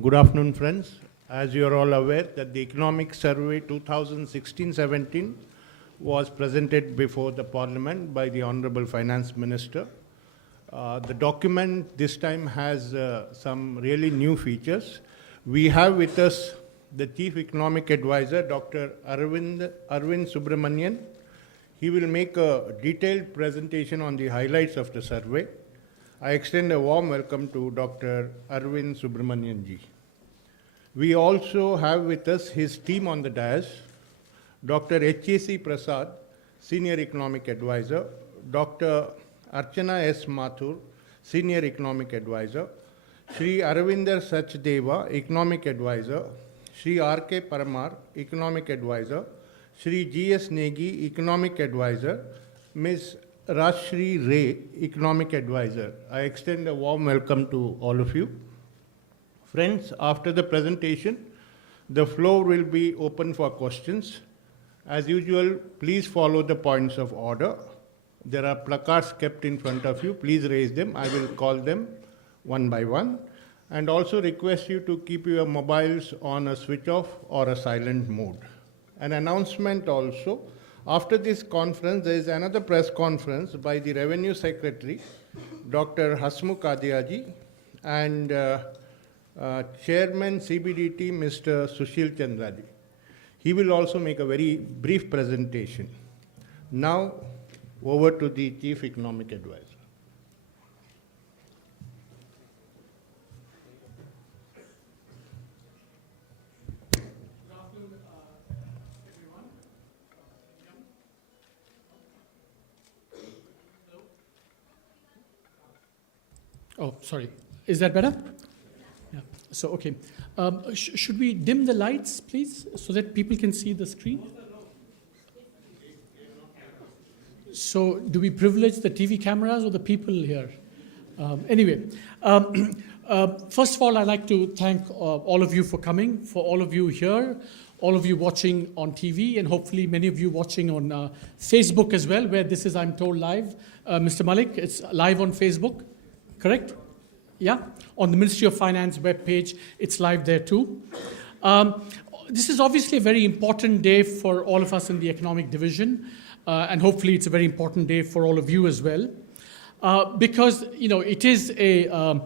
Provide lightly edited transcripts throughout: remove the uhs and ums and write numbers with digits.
Good afternoon, friends. As you are all aware, that the Economic Survey 2016-17 was presented before the Parliament by the Honorable Finance Minister. The document this time has some really new features. We have with us the Chief Economic Advisor, Dr. Arvind Subramanian. He will make a detailed presentation on the highlights of the survey. I extend a warm welcome to Dr. Arvind Subramanian ji. We also have with us his team on the dais, Dr. H.A.C. Prasad, Senior Economic Advisor, Dr. Archana S. Mathur, Senior Economic Advisor, Shri Aravinder Sachdeva, Economic Advisor, Shri R.K. Paramar, Economic Advisor, Shri G.S. Negi, Economic Advisor, Ms. Rashri Ray, Economic Advisor. I extend a warm welcome to all of you. Friends, after the presentation, the floor will be open for questions. As usual, please follow the points of order. There are placards kept in front of you. Please raise them. I will call them one by one. And also request you to keep your mobiles on a switch off or a silent mode. An announcement also. After this conference, there is another press conference by the Revenue Secretary, Dr. Hasmukh Adiyaji, and Chairman CBDT, Mr. Sushil Chandraji. He will also make a very brief presentation. Now, over to the Chief Economic Advisor. Oh, sorry. Is that better? Yeah. So, okay. Should we dim the lights, please, so that people can see the screen? So, do we privilege the TV cameras or the people here? Anyway, first of all, I'd like to thank all of you for coming, for all of you here, all of you watching on TV, and hopefully many of you watching on Facebook as well, where this is, I'm told, live. Mr. Malik, it's live on Facebook. Correct? Yeah? On the Ministry of Finance webpage, it's live there too. This is obviously a very important day for all of us in the economic division, and hopefully it's a very important day for all of you as well, because it is a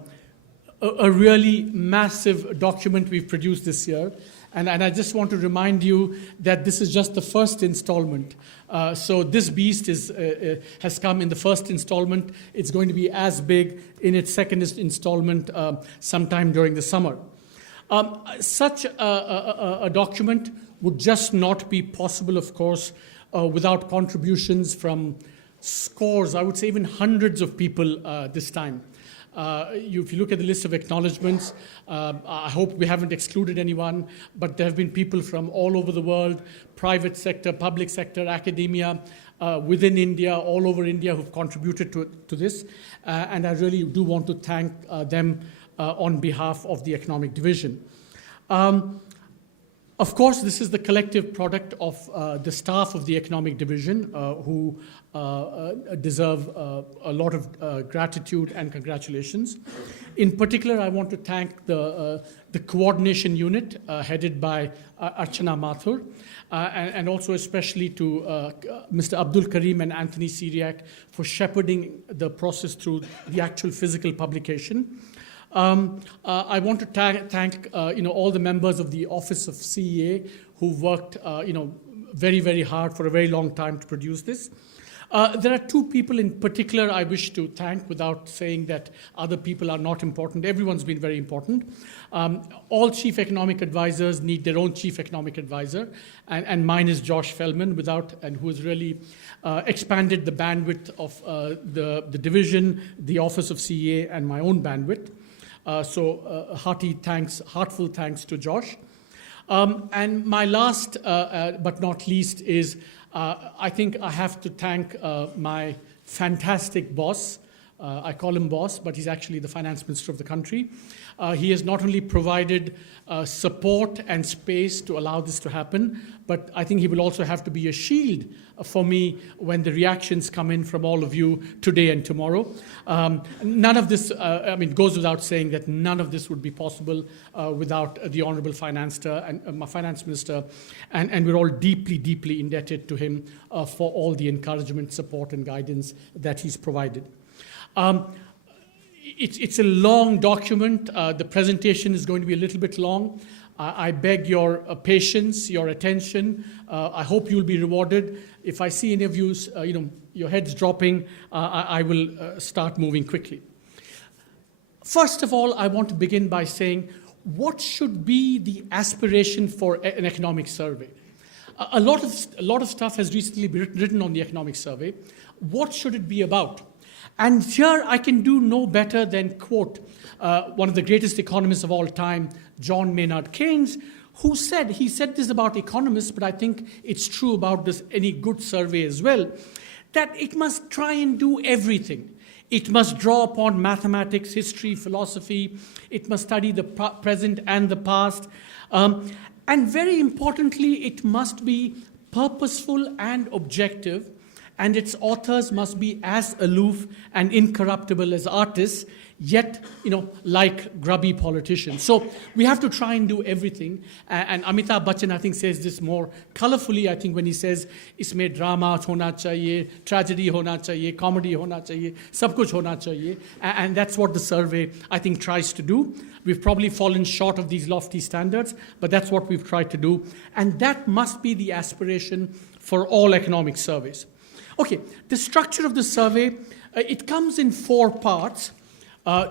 really massive document we've produced this year. And I just want to remind you that this is just the first installment. So this beast has come in the first installment. It's going to be as big in its second installment sometime during the summer. Such a document would just not be possible, of course, without contributions from scores, I would say even hundreds of people this time. If you look at the list of acknowledgements, I hope we haven't excluded anyone, but there have been people from all over the world, private sector, public sector, academia, within India, all over India, who've contributed to this. And I really do want to thank them on behalf of the economic division. Of course, this is the collective product of the staff of the economic division who deserve a lot of gratitude and congratulations. In particular, I want to thank the coordination unit headed by Archana Mathur, and also especially to Mr. Abdul Karim and Anthony Syriac for shepherding the process through the actual physical publication. I want to thank all the members of the Office of CEA who worked very, very hard for a very long time to produce this. There are two people in particular I wish to thank without saying that other people are not important. Everyone's been very important. All chief economic advisors need their own chief economic advisor, and mine is Josh Feldman, who has really expanded the bandwidth of the division, the Office of CEA, and my own bandwidth. So heartful thanks to Josh. And my last but not least is I think I have to thank my fantastic boss, I call him boss, but he's actually the finance minister of the country. He has not only provided support and space to allow this to happen, but I think he will also have to be a shield for me when the reactions come in from all of you today and tomorrow. None of this, goes without saying that none of this would be possible without the Honorable Finance Minister, and we're all deeply, deeply indebted to him for all the encouragement, support, and guidance that he's provided. It's a long document. The presentation is going to be a little bit long. I beg your patience, your attention. I hope you'll be rewarded. If I see any of you, your heads dropping, I will start moving quickly. First of all, I want to begin by saying, what should be the aspiration for an economic survey? A lot of stuff has recently been written on the economic survey. What should it be about? And here I can do no better than quote one of the greatest economists of all time, John Maynard Keynes, who said, he said this about economists, but I think it's true about any good survey as well, that it must try and do everything. It must draw upon mathematics, history, philosophy. It must study the present and the past. And very importantly, it must be purposeful and objective, and its authors must be as aloof and incorruptible as artists, yet, like grubby politicians. So we have to try and do everything. And Amitabh Bachchan, I think, says this more colorfully, I think, when he says, isme drama hona chahiye, tragedy hona chahiye, comedy hona chahiye, sab kuch hona chahiye. And that's what the survey, I think, tries to do. We've probably fallen short of these lofty standards, but that's what we've tried to do. And that must be the aspiration for all economic surveys. Okay, the structure of the survey, it comes in 4 parts,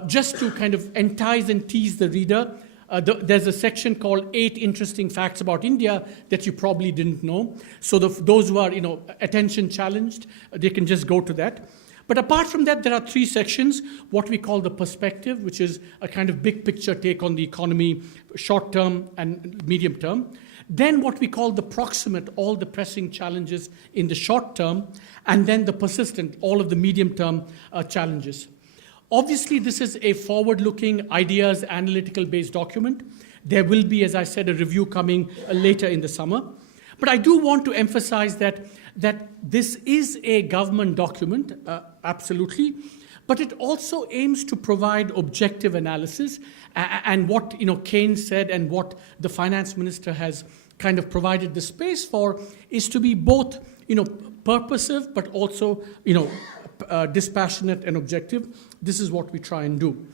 just to kind of entice and tease the reader. There's a section called 8 Interesting Facts About India that you probably didn't know. So those who are, attention challenged, they can just go to that. But apart from that, there are 3 sections, what we call the perspective, which is a kind of big picture take on the economy, short term and medium term. Then what we call the proximate, all the pressing challenges in the short term, and then the persistent, all of the medium term challenges. Obviously, this is a forward-looking, ideas, analytical-based document. There will be, as I said, a review coming later in the summer. But I do want to emphasize that this is a government document, absolutely, but it also aims to provide objective analysis, and what Keynes said and what the finance minister has kind of provided the space for is to be both purposive but also dispassionate and objective. This is what we try and do.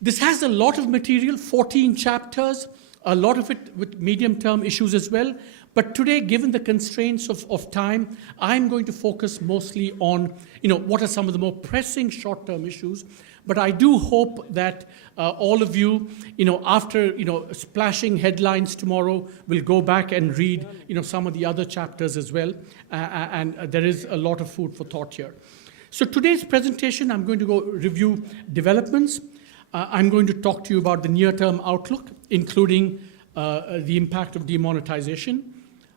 This has a lot of material, 14 chapters, a lot of it with medium-term issues as well. But today, given the constraints of time, I'm going to focus mostly on, what are some of the more pressing short-term issues. But I do hope that all of you, after, splashing headlines tomorrow, will go back and read, some of the other chapters as well. And there is a lot of food for thought here. So today's presentation, I'm going to go review developments. I'm going to talk to you about the near-term outlook, including the impact of demonetization,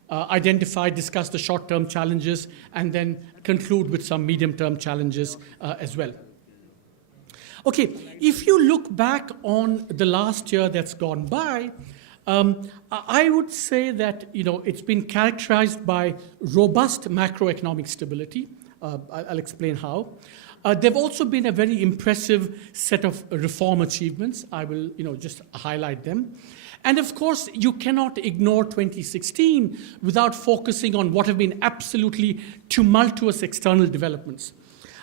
discuss the short-term challenges, and then conclude with some medium-term challenges as well. Okay, if you look back on the last year that's gone by, I would say that it's been characterized by robust macroeconomic stability. I'll explain how. There have also been a very impressive set of reform achievements. I will just highlight them. And of course, you cannot ignore 2016 without focusing on what have been absolutely tumultuous external developments.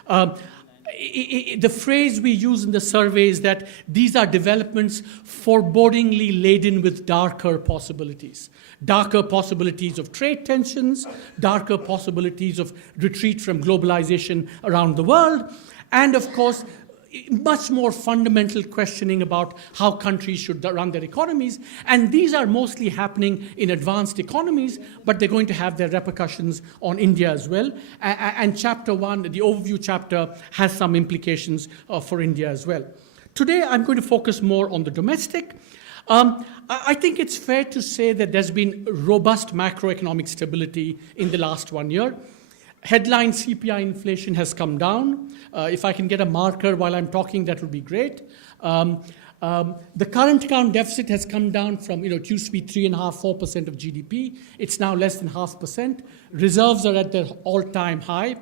The phrase we use in the survey is that these are developments forebodingly laden with darker possibilities. Darker possibilities of trade tensions, darker possibilities of retreat from globalization around the world, and of course, much more fundamental questioning about how countries should run their economies. And these are mostly happening in advanced economies, but they're going to have their repercussions on India as well. And chapter 1, the overview chapter, has some implications for India as well. Today, I'm going to focus more on the domestic. I think it's fair to say that there's been robust macroeconomic stability in the last 1 year. Headline CPI inflation has come down. If I can get a marker while I'm talking, that would be great. The current account deficit has come down from, it used to be 3.5%, 4% of GDP. It's now less than 0.5%. Reserves are at their all-time high.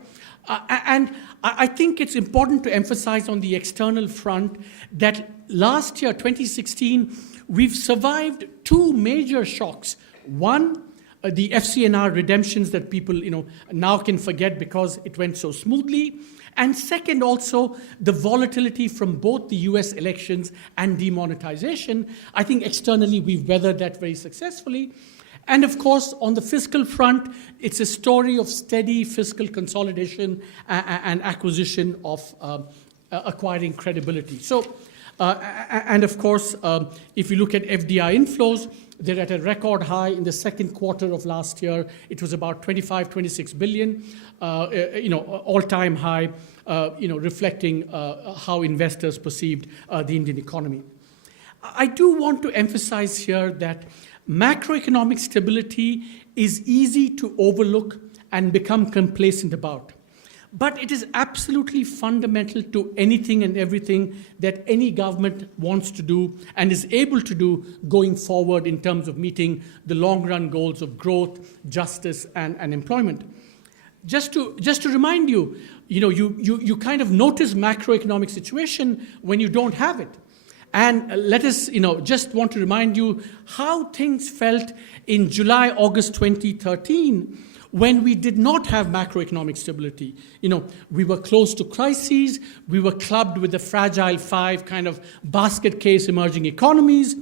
And I think it's important to emphasize on the external front that last year, 2016, we've survived two major shocks. One, the FCNR redemptions that people now can forget because it went so smoothly. And second, also, the volatility from both the US elections and demonetization. I think externally we've weathered that very successfully. And of course, on the fiscal front, it's a story of steady fiscal consolidation and acquisition of acquiring credibility. So, and of course, if you look at FDI inflows, they're at a record high in the second quarter of last year. It was about 26 billion, all-time high, reflecting how investors perceived the Indian economy. I do want to emphasize here that macroeconomic stability is easy to overlook and become complacent about. But it is absolutely fundamental to anything and everything that any government wants to do and is able to do going forward in terms of meeting the long-run goals of growth, justice, and employment. Just to remind you, you kind of notice macroeconomic situation when you don't have it. And let us, just want to remind you how things felt in July, August 2013, when we did not have macroeconomic stability. We were close to crises, we were clubbed with the fragile five kind of basket case emerging economies,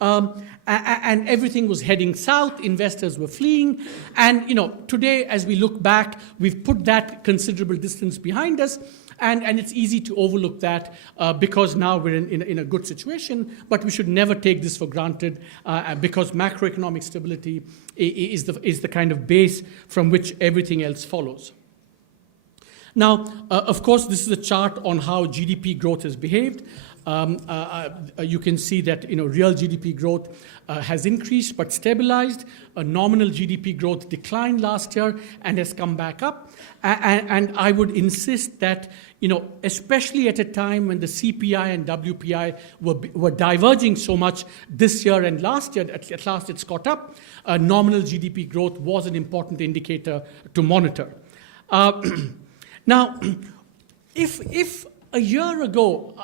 and everything was heading south, investors were fleeing. And today, as we look back, we've put that considerable distance behind us, and it's easy to overlook that because now we're in a good situation, but we should never take this for granted because macroeconomic stability is the kind of base from which everything else follows. Now, of course, this is a chart on how GDP growth has behaved. You can see that real GDP growth has increased but stabilized. Nominal GDP growth declined last year and has come back up. And I would insist that, especially at a time when the CPI and WPI were diverging so much this year and last year, at last it's caught up. Nominal GDP growth was an important indicator to monitor. Now, if a year ago,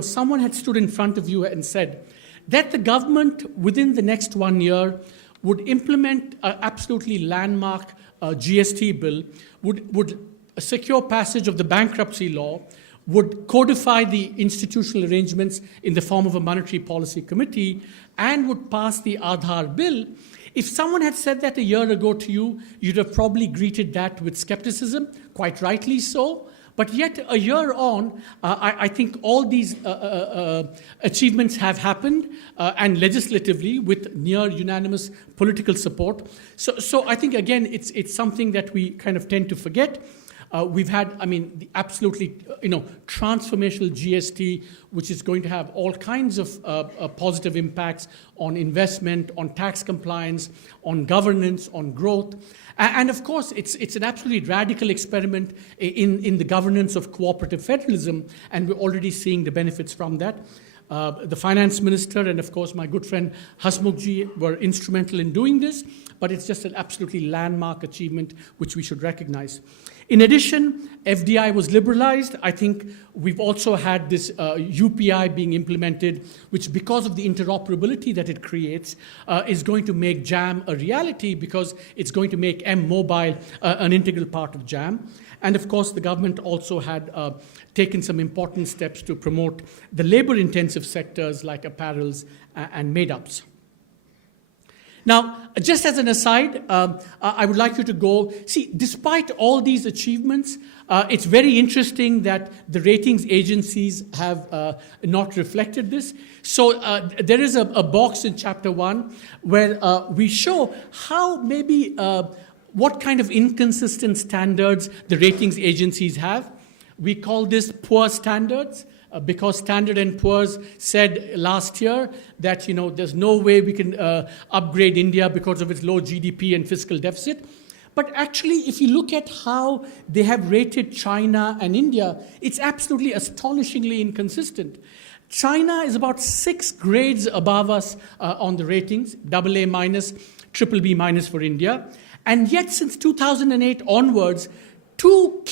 someone had stood in front of you and said that the government within the next 1 year would implement an absolutely landmark GST bill, would secure passage of the bankruptcy law, would codify the institutional arrangements in the form of a monetary policy committee, and would pass the Aadhaar bill. If someone had said that a year ago to you, you'd have probably greeted that with skepticism, quite rightly so. But yet, a year on, I think all these achievements have happened, and legislatively with near unanimous political support. So I think, again, it's something that we kind of tend to forget. We've had, the absolutely, transformational GST, which is going to have all kinds of positive impacts on investment, on tax compliance, on governance, on growth. And of course, it's an absolutely radical experiment in the governance of cooperative federalism, and we're already seeing the benefits from that. The finance minister and, of course, my good friend Hasmukhji were instrumental in doing this, but it's just an absolutely landmark achievement which we should recognize. In addition, FDI was liberalized. I think we've also had this UPI being implemented, which, because of the interoperability that it creates, is going to make JAM a reality because it's going to make M-Mobile an integral part of JAM. And of course, the government also had taken some important steps to promote the labor-intensive sectors like apparels and made-ups. Now, just as an aside, I would like you to go, see, despite all these achievements, it's very interesting that the ratings agencies have not reflected this. So there is a box in Chapter 1 where we show how maybe what kind of inconsistent standards the ratings agencies have. We call this poor standards. Because Standard & Poor's said last year that there's no way we can upgrade India because of its low GDP and fiscal deficit. But actually, if you look at how they have rated China and India, it's absolutely astonishingly inconsistent. China is about 6 grades above us on the ratings, AA minus, BBB minus for India. And yet, since 2008 onwards, 2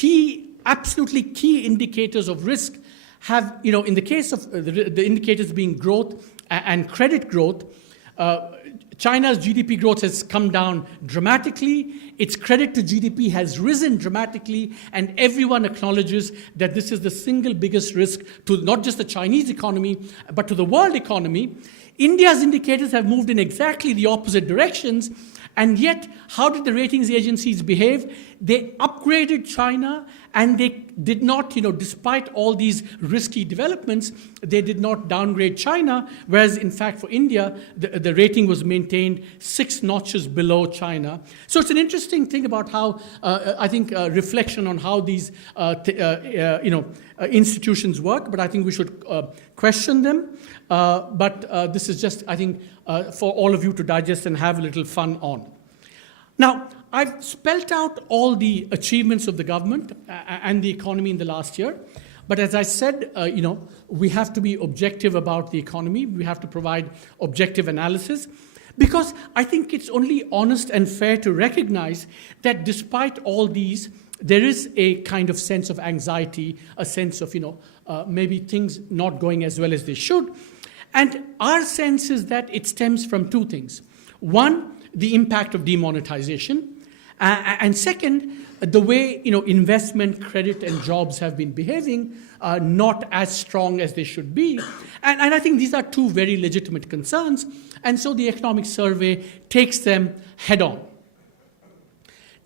absolutely key indicators of risk have, in the case of the indicators being growth and credit growth, China's GDP growth has come down dramatically. Its credit to GDP has risen dramatically, and everyone acknowledges that this is the single biggest risk to not just the Chinese economy, but to the world economy. India's indicators have moved in exactly the opposite directions, and yet, how did the ratings agencies behave? They upgraded China, and they did not, despite all these risky developments, they did not downgrade China, whereas in fact for India, the rating was maintained 6 notches below China. So it's an interesting thing about how, I think, reflection on how these, institutions work, but I think we should question them. But this is just, I think, for all of you to digest and have a little fun on. Now, I've spelt out all the achievements of the government and the economy in the last year. But as I said, we have to be objective about the economy. We have to provide objective analysis. Because I think it's only honest and fair to recognize that despite all these, there is a kind of sense of anxiety, a sense of, maybe things not going as well as they should. And our sense is that it stems from 2 things. One, the impact of demonetization. And second, the way investment, credit, and jobs have been behaving, not as strong as they should be. And I think these are 2 very legitimate concerns. And so the economic survey takes them head on.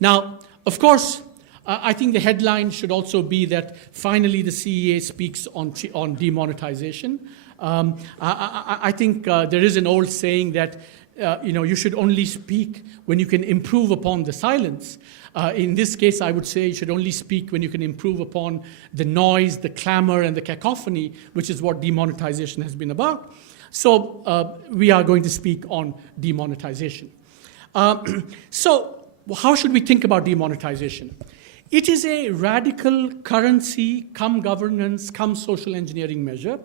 Now, of course, I think the headline should also be that finally the CEA speaks on demonetization. I think there is an old saying that you should only speak when you can improve upon the silence. In this case, I would say you should only speak when you can improve upon the noise, the clamor, and the cacophony, which is what demonetization has been about. So we are going to speak on demonetization. So how should we think about demonetization? It is a radical currency, come governance, come social engineering measure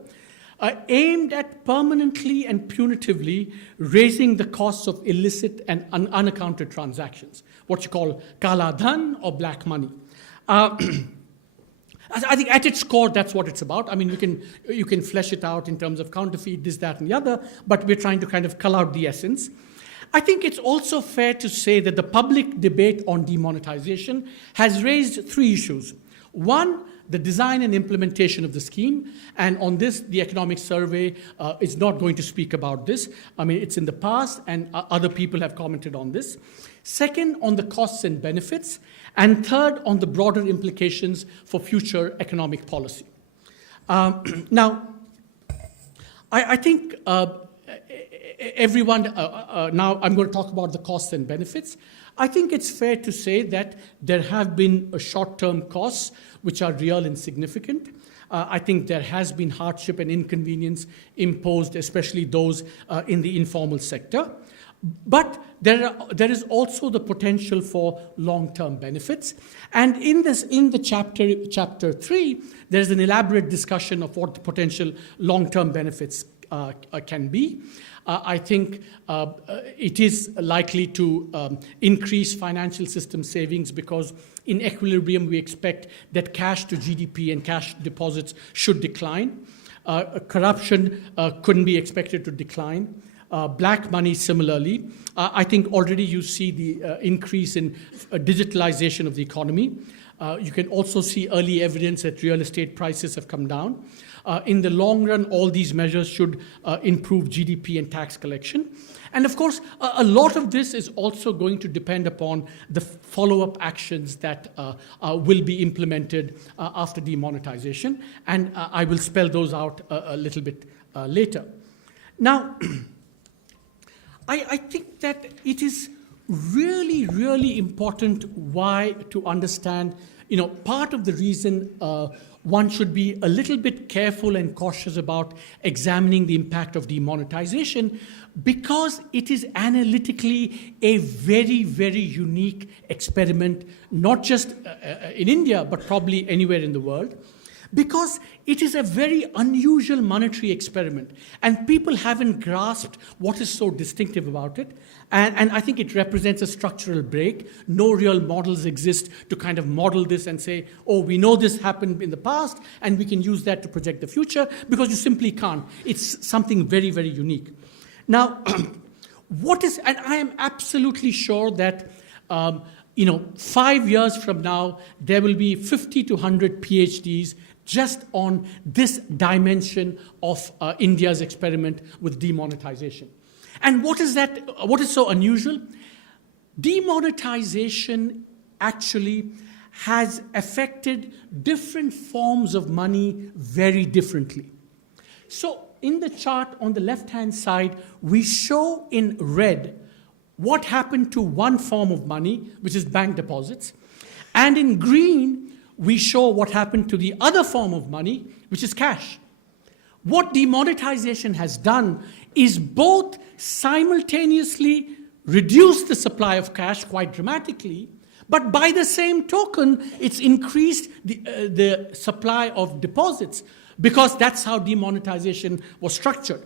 aimed at permanently and punitively raising the costs of illicit and unaccounted transactions, what you call kala dhan or black money. I think at its core, that's what it's about. I mean, you can flesh it out in terms of counterfeit, this, that, and the other, but we're trying to kind of cull out the essence. I think it's also fair to say that the public debate on demonetization has raised 3 issues. One, the design and implementation of the scheme. And on this, the economic survey is not going to speak about this. I mean, it's in the past, and other people have commented on this. Second, on the costs and benefits. And third, on the broader implications for future economic policy. Now, I think everyone, now I'm going to talk about the costs and benefits. I think it's fair to say that there have been short-term costs which are real and significant. I think there has been hardship and inconvenience imposed, especially those in the informal sector. But there is also the potential for long-term benefits. And in the chapter 3, there's an elaborate discussion of what the potential long-term benefits can be. I think it is likely to increase financial system savings because in equilibrium we expect that cash to GDP and cash deposits should decline. Corruption couldn't be expected to decline. Black money similarly. I think already you see the increase in digitalization of the economy. You can also see early evidence that real estate prices have come down. In the long run, all these measures should improve GDP and tax collection. And of course, a lot of this is also going to depend upon the follow-up actions that will be implemented after demonetization. And I will spell those out a little bit later. Now, I think that it is really, really important to understand, part of the reason one should be a little bit careful and cautious about examining the impact of demonetization because it is analytically a very, very unique experiment, not just in India, but probably anywhere in the world. Because it is a very unusual monetary experiment, and people haven't grasped what is so distinctive about it. And I think it represents a structural break. No real models exist to kind of model this and say, oh, we know this happened in the past, and we can use that to project the future, because you simply can't. It's something very, very unique. Now, and I am absolutely sure that 5 years from now, there will be 50 to 100 PhDs just on this dimension of India's experiment with demonetization. And what is so unusual? Demonetization actually has affected different forms of money very differently. So in the chart on the left-hand side, we show in red what happened to one form of money, which is bank deposits, and in green, we show what happened to the other form of money, which is cash. What demonetization has done is both simultaneously reduce the supply of cash quite dramatically, but by the same token, it's increased the supply of deposits, because that's how demonetization was structured.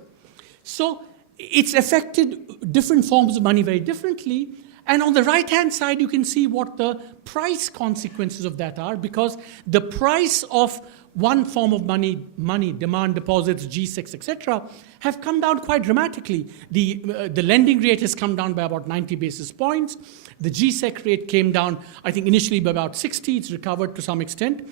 So it's affected different forms of money very differently. And on the right-hand side, you can see what the price consequences of that are, because the price of one form of money, demand deposits, G6, etc., have come down quite dramatically. The lending rate has come down by about 90 basis points. The G-Sec rate came down, I think, initially by about 60. It's recovered to some extent.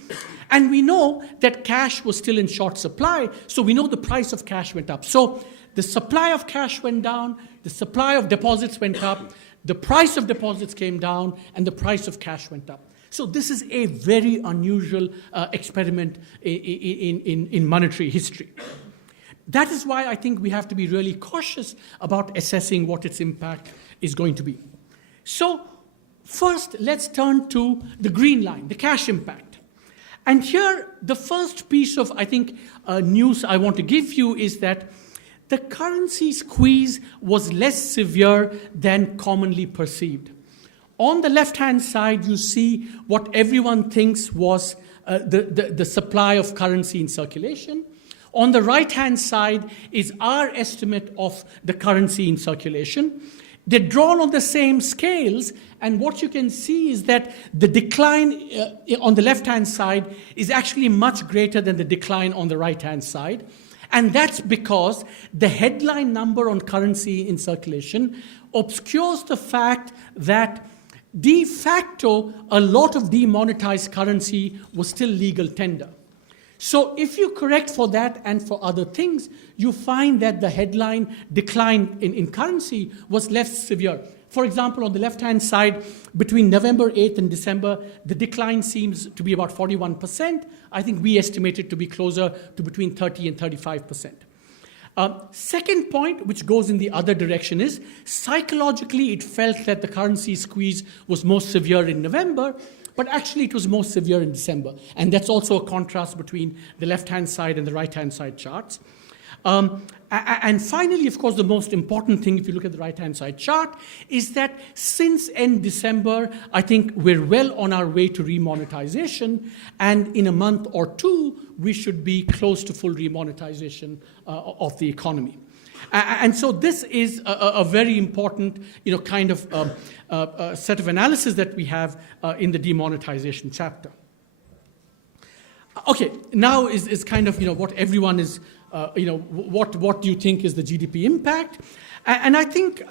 And we know that cash was still in short supply, so we know the price of cash went up. So the supply of cash went down, the supply of deposits went up, the price of deposits came down, and the price of cash went up. So this is a very unusual experiment in monetary history. That is why I think we have to be really cautious about assessing what its impact is going to be. So first, let's turn to the green line, the cash impact. And here, the first piece of, I think, news I want to give you is that the currency squeeze was less severe than commonly perceived. On the left-hand side, you see what everyone thinks was the supply of currency in circulation. On the right-hand side is our estimate of the currency in circulation. They're drawn on the same scales, and what you can see is that the decline on the left-hand side is actually much greater than the decline on the right-hand side. And that's because the headline number on currency in circulation obscures the fact that de facto a lot of demonetized currency was still legal tender. So if you correct for that and for other things, you find that the headline decline in currency was less severe. For example, on the left-hand side, between November 8th and December, the decline seems to be about 41%. I think we estimate it to be closer to between 30 and 35%. Second point, which goes in the other direction, is psychologically it felt that the currency squeeze was most severe in November, but actually it was most severe in December. And that's also a contrast between the left-hand side and the right-hand side charts. And finally, of course, the most important thing, if you look at the right-hand side chart, is that since end December, I think we're well on our way to remonetization, and in a month or two, we should be close to full remonetization of the economy. And so this is a very important, kind of set of analysis that we have in the demonetization chapter. Okay, now is kind of, what everyone is, what do you think is the GDP impact? And I think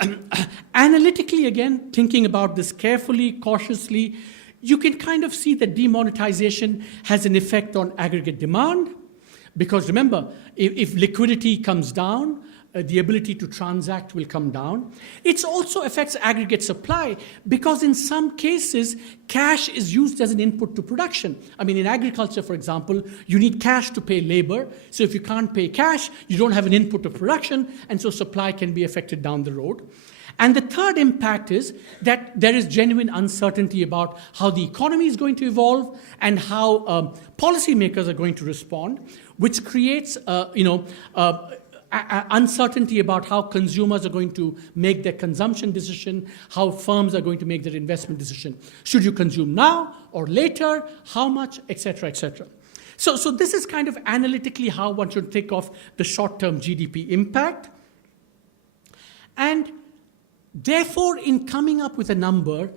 analytically, again, thinking about this carefully, cautiously, you can kind of see that demonetization has an effect on aggregate demand. Because remember, if liquidity comes down, the ability to transact will come down. It also affects aggregate supply because in some cases, cash is used as an input to production. I mean, in agriculture, for example, you need cash to pay labor. So if you can't pay cash, you don't have an input to production, and so supply can be affected down the road. And the third impact is that there is genuine uncertainty about how the economy is going to evolve and how policymakers are going to respond, which creates uncertainty about how consumers are going to make their consumption decision, how firms are going to make their investment decision. Should you consume now or later? How much, etc., etc. So this is kind of analytically how one should think of the short-term GDP impact. And therefore, in coming up with a number,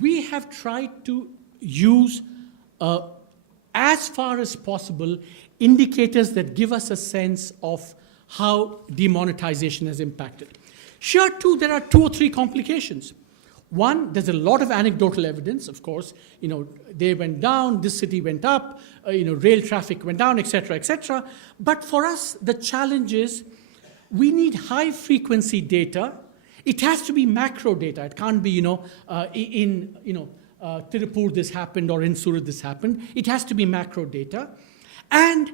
we have tried to use, as far as possible, indicators that give us a sense of how demonetization has impacted. Here, too, there are 2 or 3 complications. One, there's a lot of anecdotal evidence, of course. They went down, this city went up, rail traffic went down, etc., etc. But for us, the challenge is we need high-frequency data. It has to be macro data. It can't be, in Tirupur this happened or in Surat this happened. It has to be macro data. And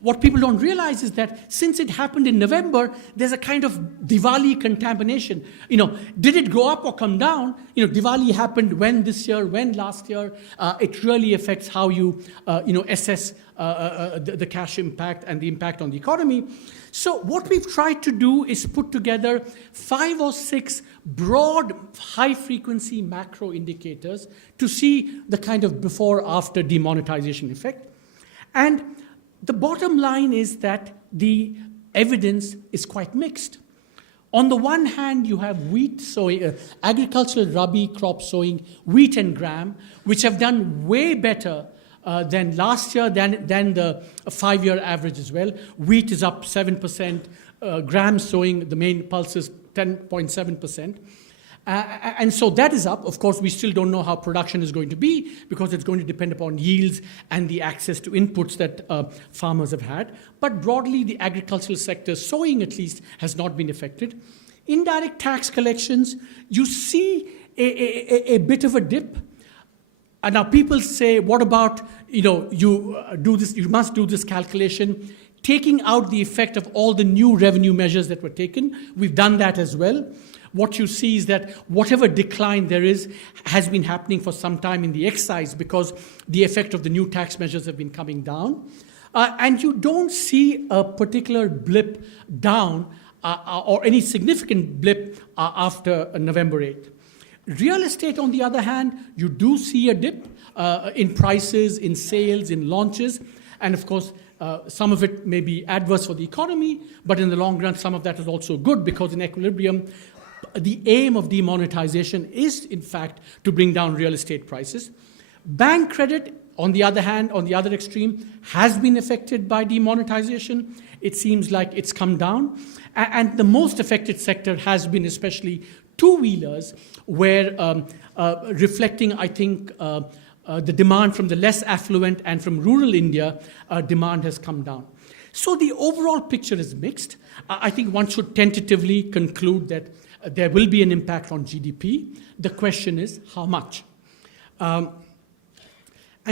what people don't realize is that since it happened in November, there's a kind of Diwali contamination. Did it go up or come down? Diwali happened when this year, when last year. It really affects how you, assess the cash impact and the impact on the economy. So what we've tried to do is put together 5 or 6 broad, high-frequency macro indicators to see the kind of before-after demonetization effect. And the bottom line is that the evidence is quite mixed. On the one hand, you have wheat sowing, agricultural rabi crop sowing, wheat and gram, which have done way better than last year, than the 5-year average as well. Wheat is up 7%, gram sowing, the main pulse is 10.7%. And so that is up. Of course, we still don't know how production is going to be because it's going to depend upon yields and the access to inputs that farmers have had. But broadly, the agricultural sector, sowing at least, has not been affected. Indirect tax collections, you see a bit of a dip. And now people say, what about, you must do this calculation, taking out the effect of all the new revenue measures that were taken. We've done that as well. What you see is that whatever decline there is has been happening for some time in the excise because the effect of the new tax measures have been coming down. And you don't see a particular blip down or any significant blip after November 8th. Real estate, on the other hand, you do see a dip in prices, in sales, in launches. And of course, some of it may be adverse for the economy, but in the long run, some of that is also good because in equilibrium, the aim of demonetization is, in fact, to bring down real estate prices. Bank credit, on the other hand, on the other extreme, has been affected by demonetization. It seems like it's come down. And the most affected sector has been especially two-wheelers, where reflecting, I think, the demand from the less affluent and from rural India, demand has come down. So the overall picture is mixed. I think one should tentatively conclude that there will be an impact on GDP. The question is, how much? And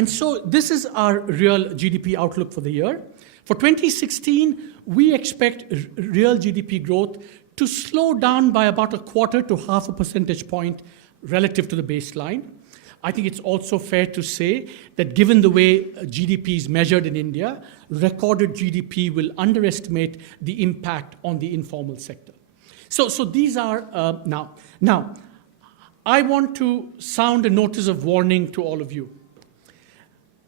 so this is our real GDP outlook for the year. For 2016, we expect real GDP growth to slow down by about 1/4 to 1/2 percentage point relative to the baseline. I think it's also fair to say that given the way GDP is measured in India, recorded GDP will underestimate the impact on the informal sector. So these are now. Now, I want to sound a notice of warning to all of you.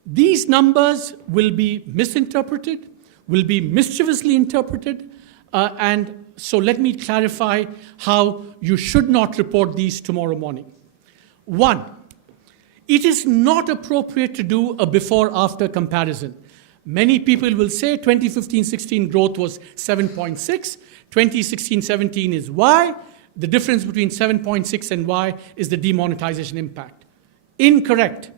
These numbers will be misinterpreted, will be mischievously interpreted, and so let me clarify how you should not report these tomorrow morning. 1, it is not appropriate to do a before-after comparison. Many people will say 2015-16 growth was 7.6, 2016-17 is Y. The difference between 7.6 and Y is the demonetization impact. Incorrect.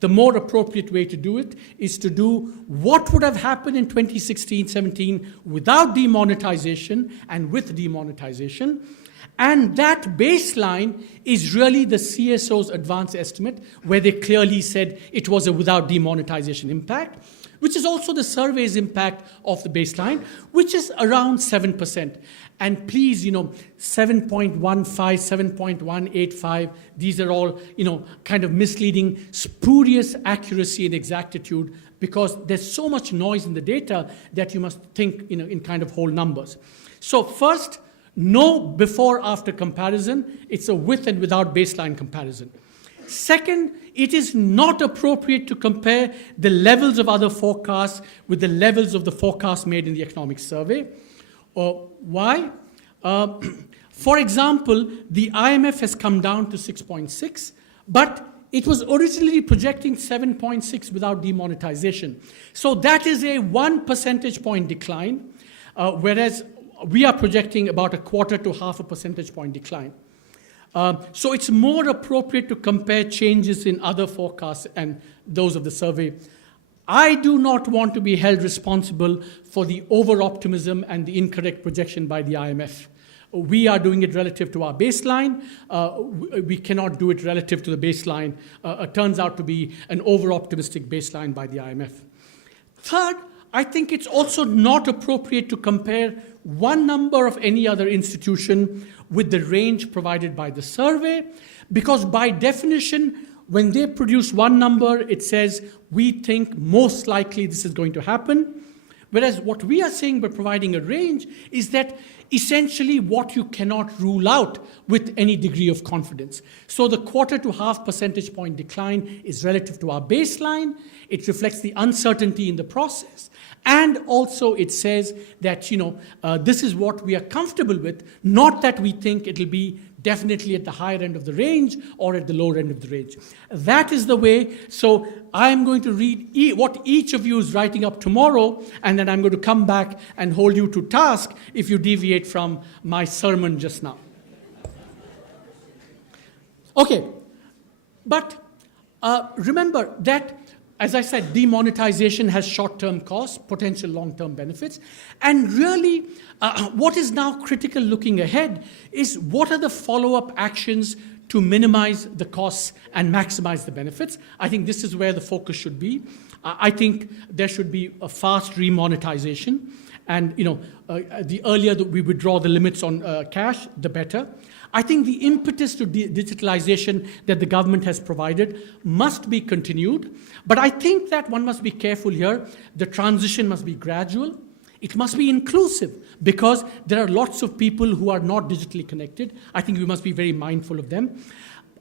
The more appropriate way to do it is to do what would have happened in 2016-17 without demonetization and with demonetization. And that baseline is really the CSO's advance estimate, where they clearly said it was a without demonetization impact. which is also the survey's impact of the baseline, which is around 7%. And please, 7.15, 7.185, these are all, kind of misleading, spurious accuracy and exactitude, because there's so much noise in the data that you must think, in kind of whole numbers. So first, no before-after comparison. It's a with and without baseline comparison. Second, it is not appropriate to compare the levels of other forecasts with the levels of the forecast made in the economic survey. Why? For example, the IMF has come down to 6.6, but it was originally projecting 7.6 without demonetization. So that is a 1 percentage point decline, whereas we are projecting about a quarter to half a percentage point decline. So it's more appropriate to compare changes in other forecasts and those of the survey. I do not want to be held responsible for the over-optimism and the incorrect projection by the IMF. We are doing it relative to our baseline. We cannot do it relative to the baseline. It turns out to be an over-optimistic baseline by the IMF. Third, I think it's also not appropriate to compare one number of any other institution with the range provided by the survey, because by definition, when they produce one number, it says, we think most likely this is going to happen. Whereas what we are saying by providing a range is that essentially what you cannot rule out with any degree of confidence. So the quarter to half percentage point decline is relative to our baseline. It reflects the uncertainty in the process. And also it says that, this is what we are comfortable with, not that we think it'll be definitely at the higher end of the range or at the lower end of the range. That is the way. So I'm going to read what each of you is writing up tomorrow, and then I'm going to come back and hold you to task if you deviate from my sermon just now. Okay, but remember that, as I said, demonetization has short-term costs, potential long-term benefits. And really, what is now critical looking ahead is what are the follow-up actions to minimize the costs and maximize the benefits. I think this is where the focus should be. I think there should be a fast remonetization. And the earlier that we withdraw the limits on cash, the better. I think the impetus to digitalization that the government has provided must be continued. But I think that one must be careful here. The transition must be gradual. It must be inclusive, because there are lots of people who are not digitally connected. I think we must be very mindful of them.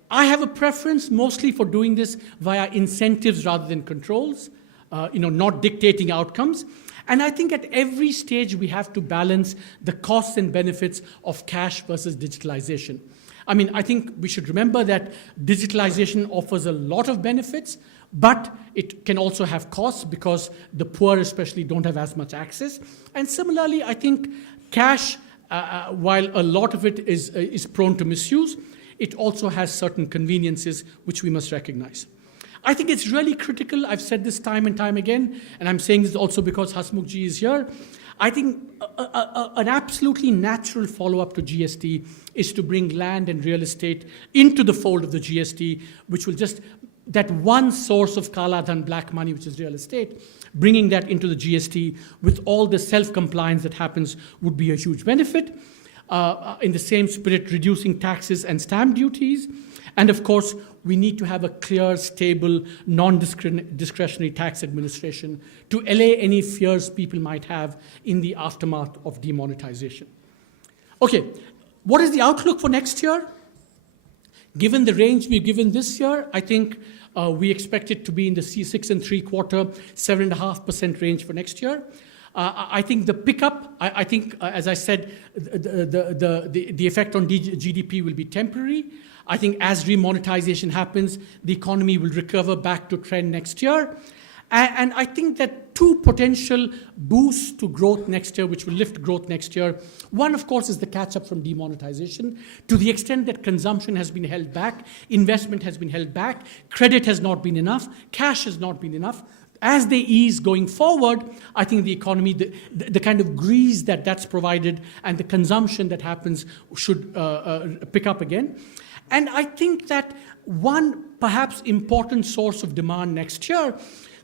I have a preference mostly for doing this via incentives rather than controls, not dictating outcomes. And I think at every stage we have to balance the costs and benefits of cash versus digitalization. I think we should remember that digitalization offers a lot of benefits, but it can also have costs because the poor especially don't have as much access. And similarly, I think cash, while a lot of it is prone to misuse, it also has certain conveniences which we must recognize. I think it's really critical. I've said this time and time again, and I'm saying this also because Hasmukhji is here. I think an absolutely natural follow-up to GST is to bring land and real estate into the fold of the GST, which will just, that one source of Kala Dhan, black money, which is real estate, bringing that into the GST with all the self-compliance that happens would be a huge benefit. In the same spirit, reducing taxes and stamp duties. And of course, we need to have a clear, stable, non-discretionary tax administration to allay any fears people might have in the aftermath of demonetization. Okay, what is the outlook for next year? Given the range we've given this year, I think we expect it to be in the 6.75%, 7.5% range for next year. I think the pickup, I think, as I said, the effect on GDP will be temporary. I think as remonetization happens, the economy will recover back to trend next year. And I think that two potential boosts to growth next year, which will lift growth next year. One, of course, is the catch-up from demonetization. To the extent that consumption has been held back, investment has been held back, credit has not been enough, cash has not been enough. As they ease going forward, I think the economy, the kind of grease that's provided and the consumption that happens should pick up again. And I think that one perhaps important source of demand next year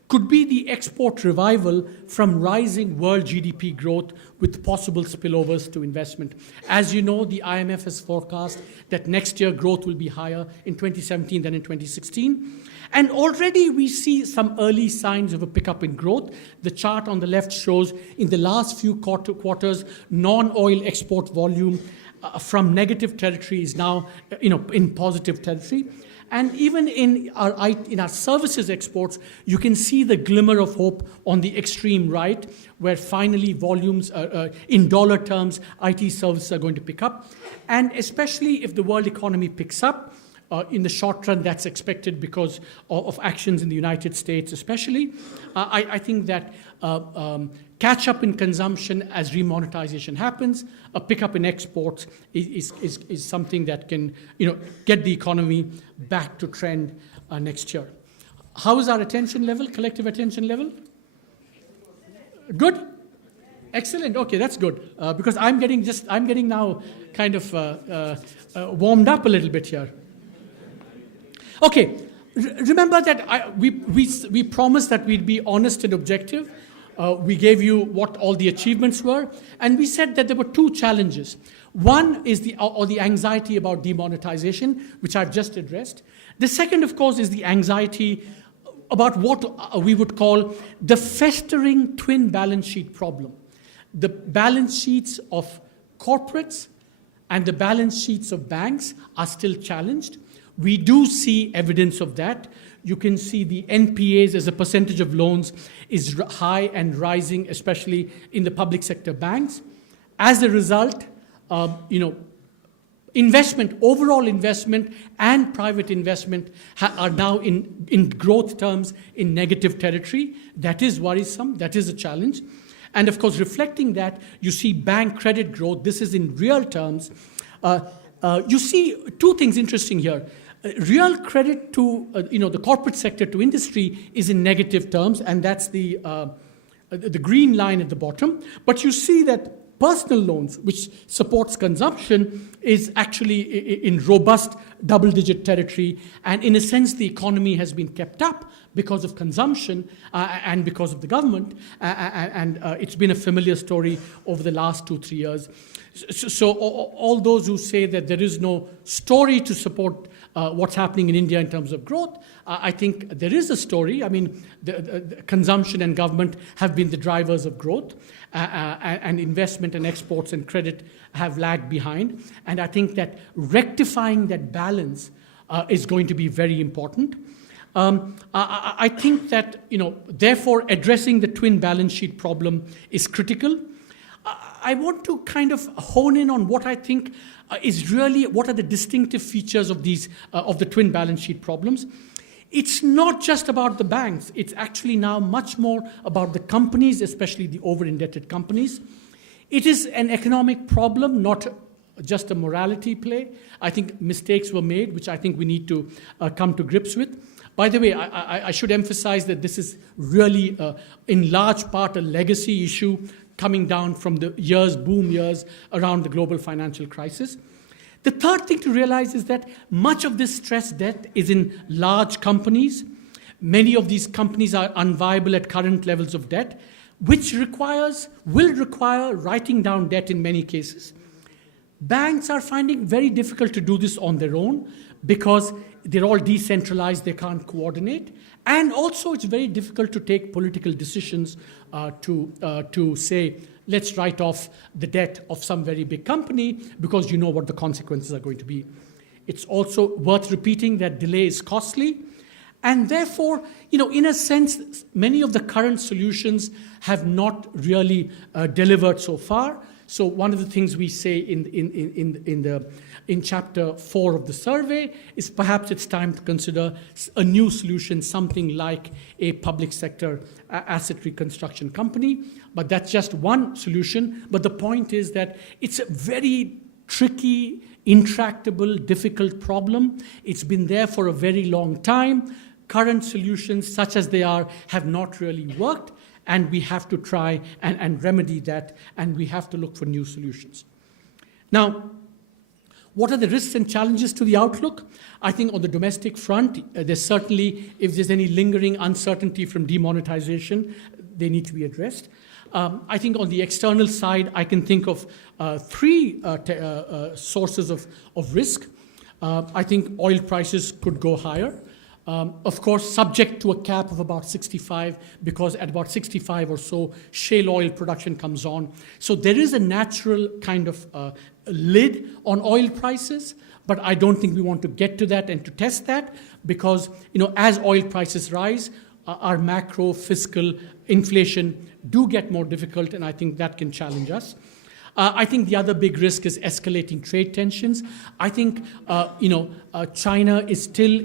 could be the export revival from rising world GDP growth with possible spillovers to investment. As you know, the IMF has forecast that next year growth will be higher in 2017 than in 2016. And already we see some early signs of a pickup in growth. The chart on the left shows in the last few quarters, non-oil export volume from negative territory is now in positive territory. And even in our services exports, you can see the glimmer of hope on the extreme right, where finally volumes, in dollar terms, IT services are going to pick up. And especially if the world economy picks up, in the short run, that's expected because of actions in the United States especially. I think that catch up in consumption as remonetization happens, a pickup in exports is something that can get the economy back to trend next year. How is our attention level, collective attention level? Good? Excellent. Okay, that's good. Because I'm getting now kind of warmed up a little bit here. Okay, remember that we promised that we'd be honest and objective. We gave you what all the achievements were, and we said that there were two challenges. One is the anxiety about demonetization, which I've just addressed. The second, of course, is the anxiety about what we would call the festering twin balance sheet problem. The balance sheets of corporates and the balance sheets of banks are still challenged. We do see evidence of that. You can see the NPAs as a percentage of loans is high and rising, especially in the public sector banks. As a result, investment, overall investment and private investment are now in growth terms in negative territory. That is worrisome. That is a challenge. And of course, reflecting that, you see bank credit growth. This is in real terms. You see two things interesting here. Real credit to the corporate sector to industry is in negative terms, and that's the green line at the bottom. But you see that personal loans, which supports consumption, is actually in robust double-digit territory. And in a sense, the economy has been kept up because of consumption and because of the government. And it's been a familiar story over the last 2-3 years. So all those who say that there is no story to support what's happening in India in terms of growth, I think there is a story. I mean, the consumption and government have been the drivers of growth, and investment and exports and credit have lagged behind. And I think that rectifying that balance is going to be very important. I think that, therefore, addressing the twin balance sheet problem is critical. I want to kind of hone in on what I think is really what are the distinctive features of these of the twin balance sheet problems. It's not just about the banks. It's actually now much more about the companies, especially the over-indebted companies. It is an economic problem, not just a morality play. I think mistakes were made, which I think we need to come to grips with. By the way, I should emphasize that this is really, in large part, a legacy issue coming down from the boom years around the global financial crisis. The third thing to realize is that much of this stressed debt is in large companies. Many of these companies are unviable at current levels of debt, which will require writing down debt in many cases. Banks are finding very difficult to do this on their own because they're all decentralized, they can't coordinate. And also it's very difficult to take political decisions to say, let's write off the debt of some very big company because you know what the consequences are going to be. It's also worth repeating that delay is costly. And therefore, in a sense, many of the current solutions have not really delivered so far. So one of the things we say in chapter 4 of the survey is perhaps it's time to consider a new solution, something like a public sector asset reconstruction company. But that's just one solution. But the point is that it's a very tricky, intractable, difficult problem. It's been there for a very long time. Current solutions, such as they are, have not really worked. And we have to try and remedy that, and we have to look for new solutions. Now, What are the risks and challenges to the outlook? I think on the domestic front, there's certainly, if there's any lingering uncertainty from demonetization, they need to be addressed. I think on the external side, I can think of three sources of risk. I think oil prices could go higher. Of course, subject to a cap of about 65, because at about 65 or so, shale oil production comes on. So there is a natural kind of lid on oil prices, but I don't think we want to get to that and to test that, because as oil prices rise, our macro fiscal inflation do get more difficult, and I think that can challenge us. I think the other big risk is escalating trade tensions. I think China is still,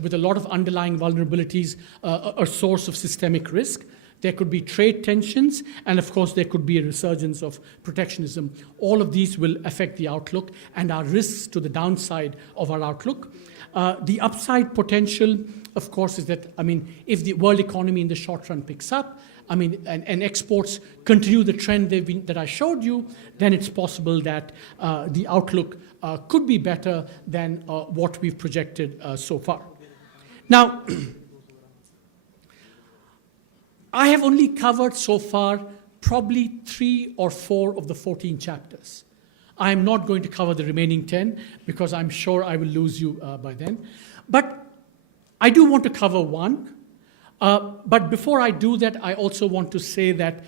with a lot of underlying vulnerabilities, a source of systemic risk. There could be trade tensions, and of course there could be a resurgence of protectionism. All of these will affect the outlook and our risks to the downside of our outlook. The upside potential, of course, is that, if the world economy in the short run picks up, and exports continue the trend that I showed you, then it's possible that the outlook could be better than what we've projected so far. Now, I have only covered so far probably 3 or 4 of the 14 chapters. I am not going to cover the remaining 10 because I'm sure I will lose you by then. But I do want to cover one. But before I do that, I also want to say that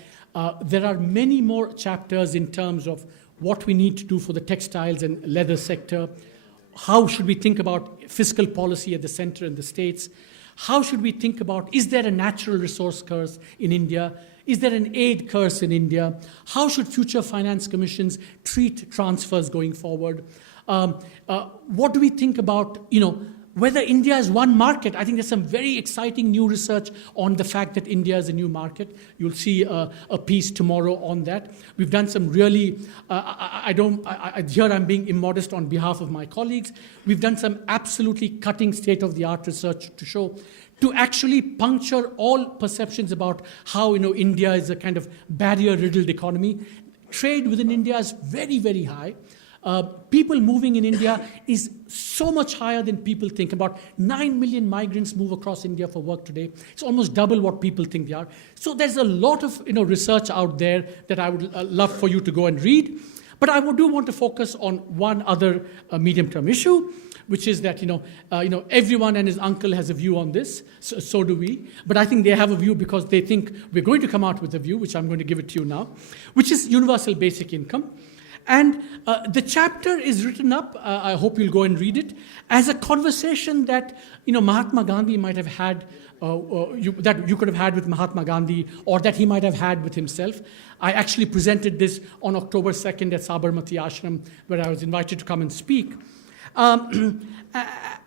there are many more chapters in terms of what we need to do for the textiles and leather sector. How should we think about fiscal policy at the center and the states? How should we think about, is there a natural resource curse in India? Is there an aid curse in India? How should future finance commissions treat transfers going forward? What do we think about, whether India is one market? I think there's some very exciting new research on the fact that India is a new market. You'll see a piece tomorrow on that. We've done some really, here I'm being immodest on behalf of my colleagues. We've done some absolutely cutting state-of-the-art research to show, to actually puncture all perceptions about how India is a kind of barrier-riddled economy. Trade within India is very, very high. People moving in India is so much higher than people think. About 9 million migrants move across India for work today. It's almost double what people think they are. So there's a lot of research out there that I would love for you to go and read. But I do want to focus on one other medium-term issue, which is that everyone and his uncle has a view on this. So do we. But I think they have a view because they think we're going to come out with a view, which I'm going to give it to you now, which is universal basic income. And the chapter is written up, I hope you'll go and read it, as a conversation that Mahatma Gandhi might have had, that you could have had with Mahatma Gandhi, or that he might have had with himself. I actually presented this on October 2nd at Sabarmati Ashram, where I was invited to come and speak. And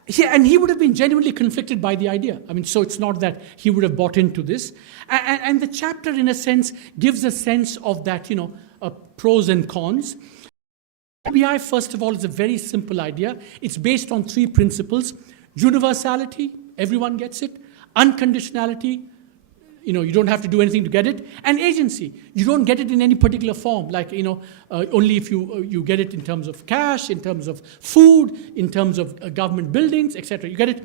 he would have been genuinely conflicted by the idea. So it's not that he would have bought into this. And the chapter, in a sense, gives a sense of that, pros and cons. UBI, first of all, is a very simple idea. It's based on 3 principles: universality, everyone gets it; unconditionality, you don't have to do anything to get it; and agency, you don't get it in any particular form, like only if you get it in terms of cash, in terms of food, in terms of government buildings, etc. You get it,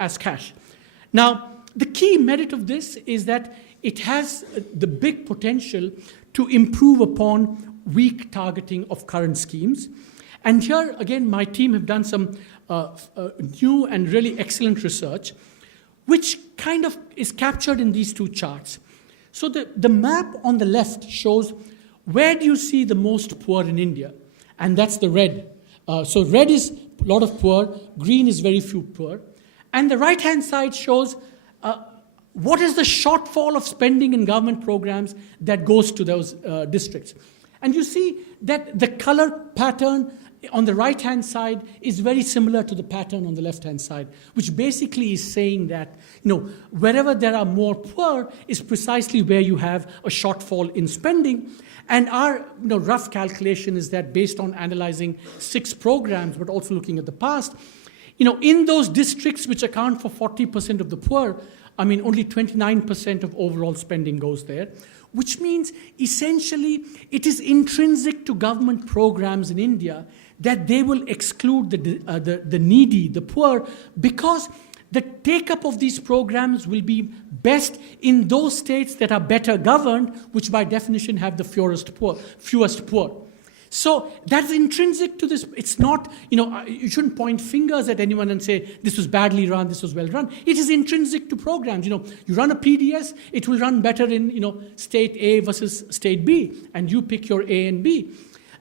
as cash. Now, the key merit of this is that it has the big potential to improve upon weak targeting of current schemes. And here, again, my team have done some new and really excellent research, which kind of is captured in these 2 charts. So the map on the left shows where do you see the most poor in India? And that's the red. So red is a lot of poor, green is very few poor. And the right-hand side shows what is the shortfall of spending in government programs that goes to those districts. And you see that the color pattern on the right-hand side is very similar to the pattern on the left-hand side, which basically is saying that wherever there are more poor is precisely where you have a shortfall in spending. And our rough calculation is that, based on analyzing 6 programs, but also looking at the past, in those districts which account for 40% of the poor, only 29% of overall spending goes there, which means essentially it is intrinsic to government programs in India that they will exclude the needy, the poor, because the take-up of these programs will be best in those states that are better governed, which by definition have the fewest poor. So that's intrinsic to this. It's not, you shouldn't point fingers at anyone and say, this was badly run, this was well run. It is intrinsic to programs. You run a PDS, it will run better in, state A versus state B, and you pick your A and B.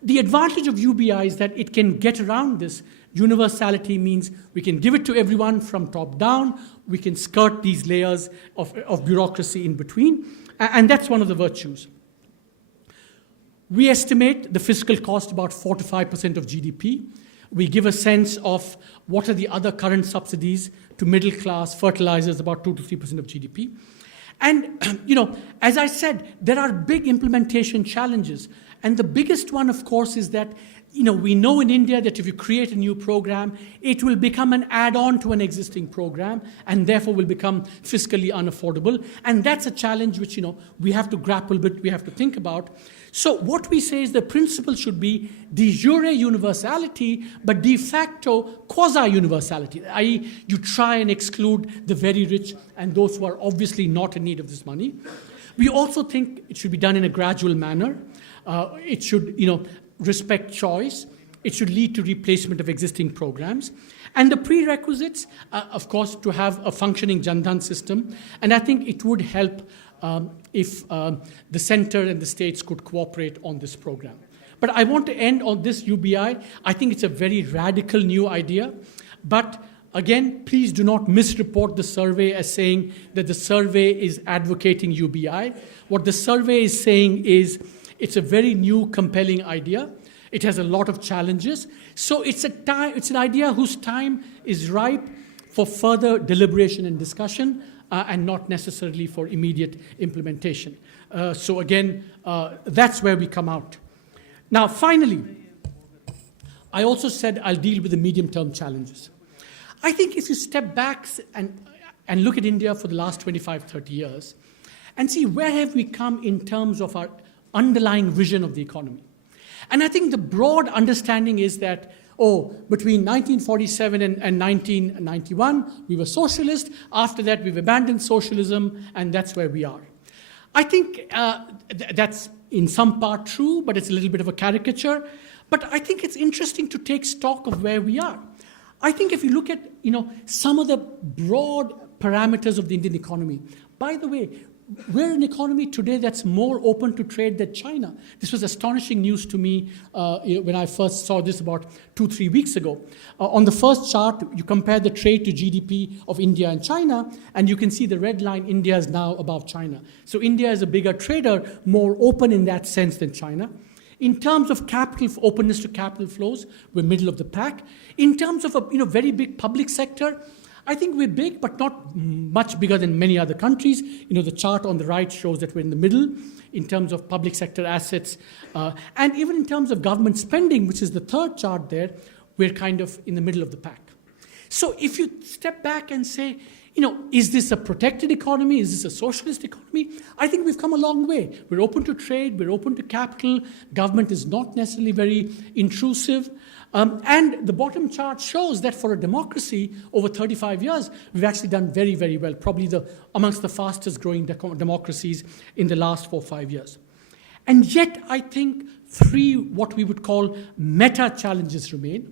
The advantage of UBI is that it can get around this. Universality means we can give it to everyone from top down. We can skirt these layers of bureaucracy in between. And that's one of the virtues. We estimate the fiscal cost about 4 to 5% of GDP. We give a sense of what are the other current subsidies to middle class, fertilizers, about 2 to 3% of GDP. And, as I said, there are big implementation challenges. And the biggest one, of course, is that we know in India that if you create a new program, it will become an add-on to an existing program and therefore will become fiscally unaffordable. And that's a challenge which, we have to grapple with, we have to think about. So what we say is the principle should be de jure universality, but de facto quasi-universality, i.e. you try and exclude the very rich and those who are obviously not in need of this money. We also think it should be done in a gradual manner. It should, respect choice. It should lead to replacement of existing programs. And the prerequisites, of course, to have a functioning Jan Dhan system. And I think it would help if the center and the states could cooperate on this program. But I want to end on this UBI. I think it's a very radical new idea. But again, please do not misreport the survey as saying that the survey is advocating UBI. What the survey is saying is it's a very new, compelling idea. It has a lot of challenges. So it's an idea whose time is ripe for further deliberation and discussion and not necessarily for immediate implementation. So again, that's where we come out. Now, finally, I also said I'll deal with the medium-term challenges. I think if you step back and look at India for the last 25, 30 years and see where have we come in terms of our underlying vision of the economy. And I think the broad understanding is that, between 1947 and 1991, we were socialist. After that, we've abandoned socialism, and that's where we are. I think that's in some part true, but it's a little bit of a caricature. But I think it's interesting to take stock of where we are. I think if you look at, some of the broad parameters of the Indian economy, by the way, we're an economy today that's more open to trade than China. This was astonishing news to me when I first saw this about 2-3 weeks ago. On the first chart, you compare the trade to GDP of India and China, and you can see the red line, India is now above China. So India is a bigger trader, more open in that sense than China. In terms of openness to capital flows, we're middle of the pack. In terms of a very big public sector, I think we're big, but not much bigger than many other countries. The chart on the right shows that we're in the middle in terms of public sector assets. And even in terms of government spending, which is the third chart there, we're kind of in the middle of the pack. So if you step back and say, is this a protected economy? Is this a socialist economy? I think we've come a long way. We're open to trade. We're open to capital. Government is not necessarily very intrusive. And the bottom chart shows that for a democracy over 35 years, we've actually done very, very well, probably amongst the fastest growing democracies in the last 4 or 5 years. And yet, I think 3 what we would call meta challenges remain.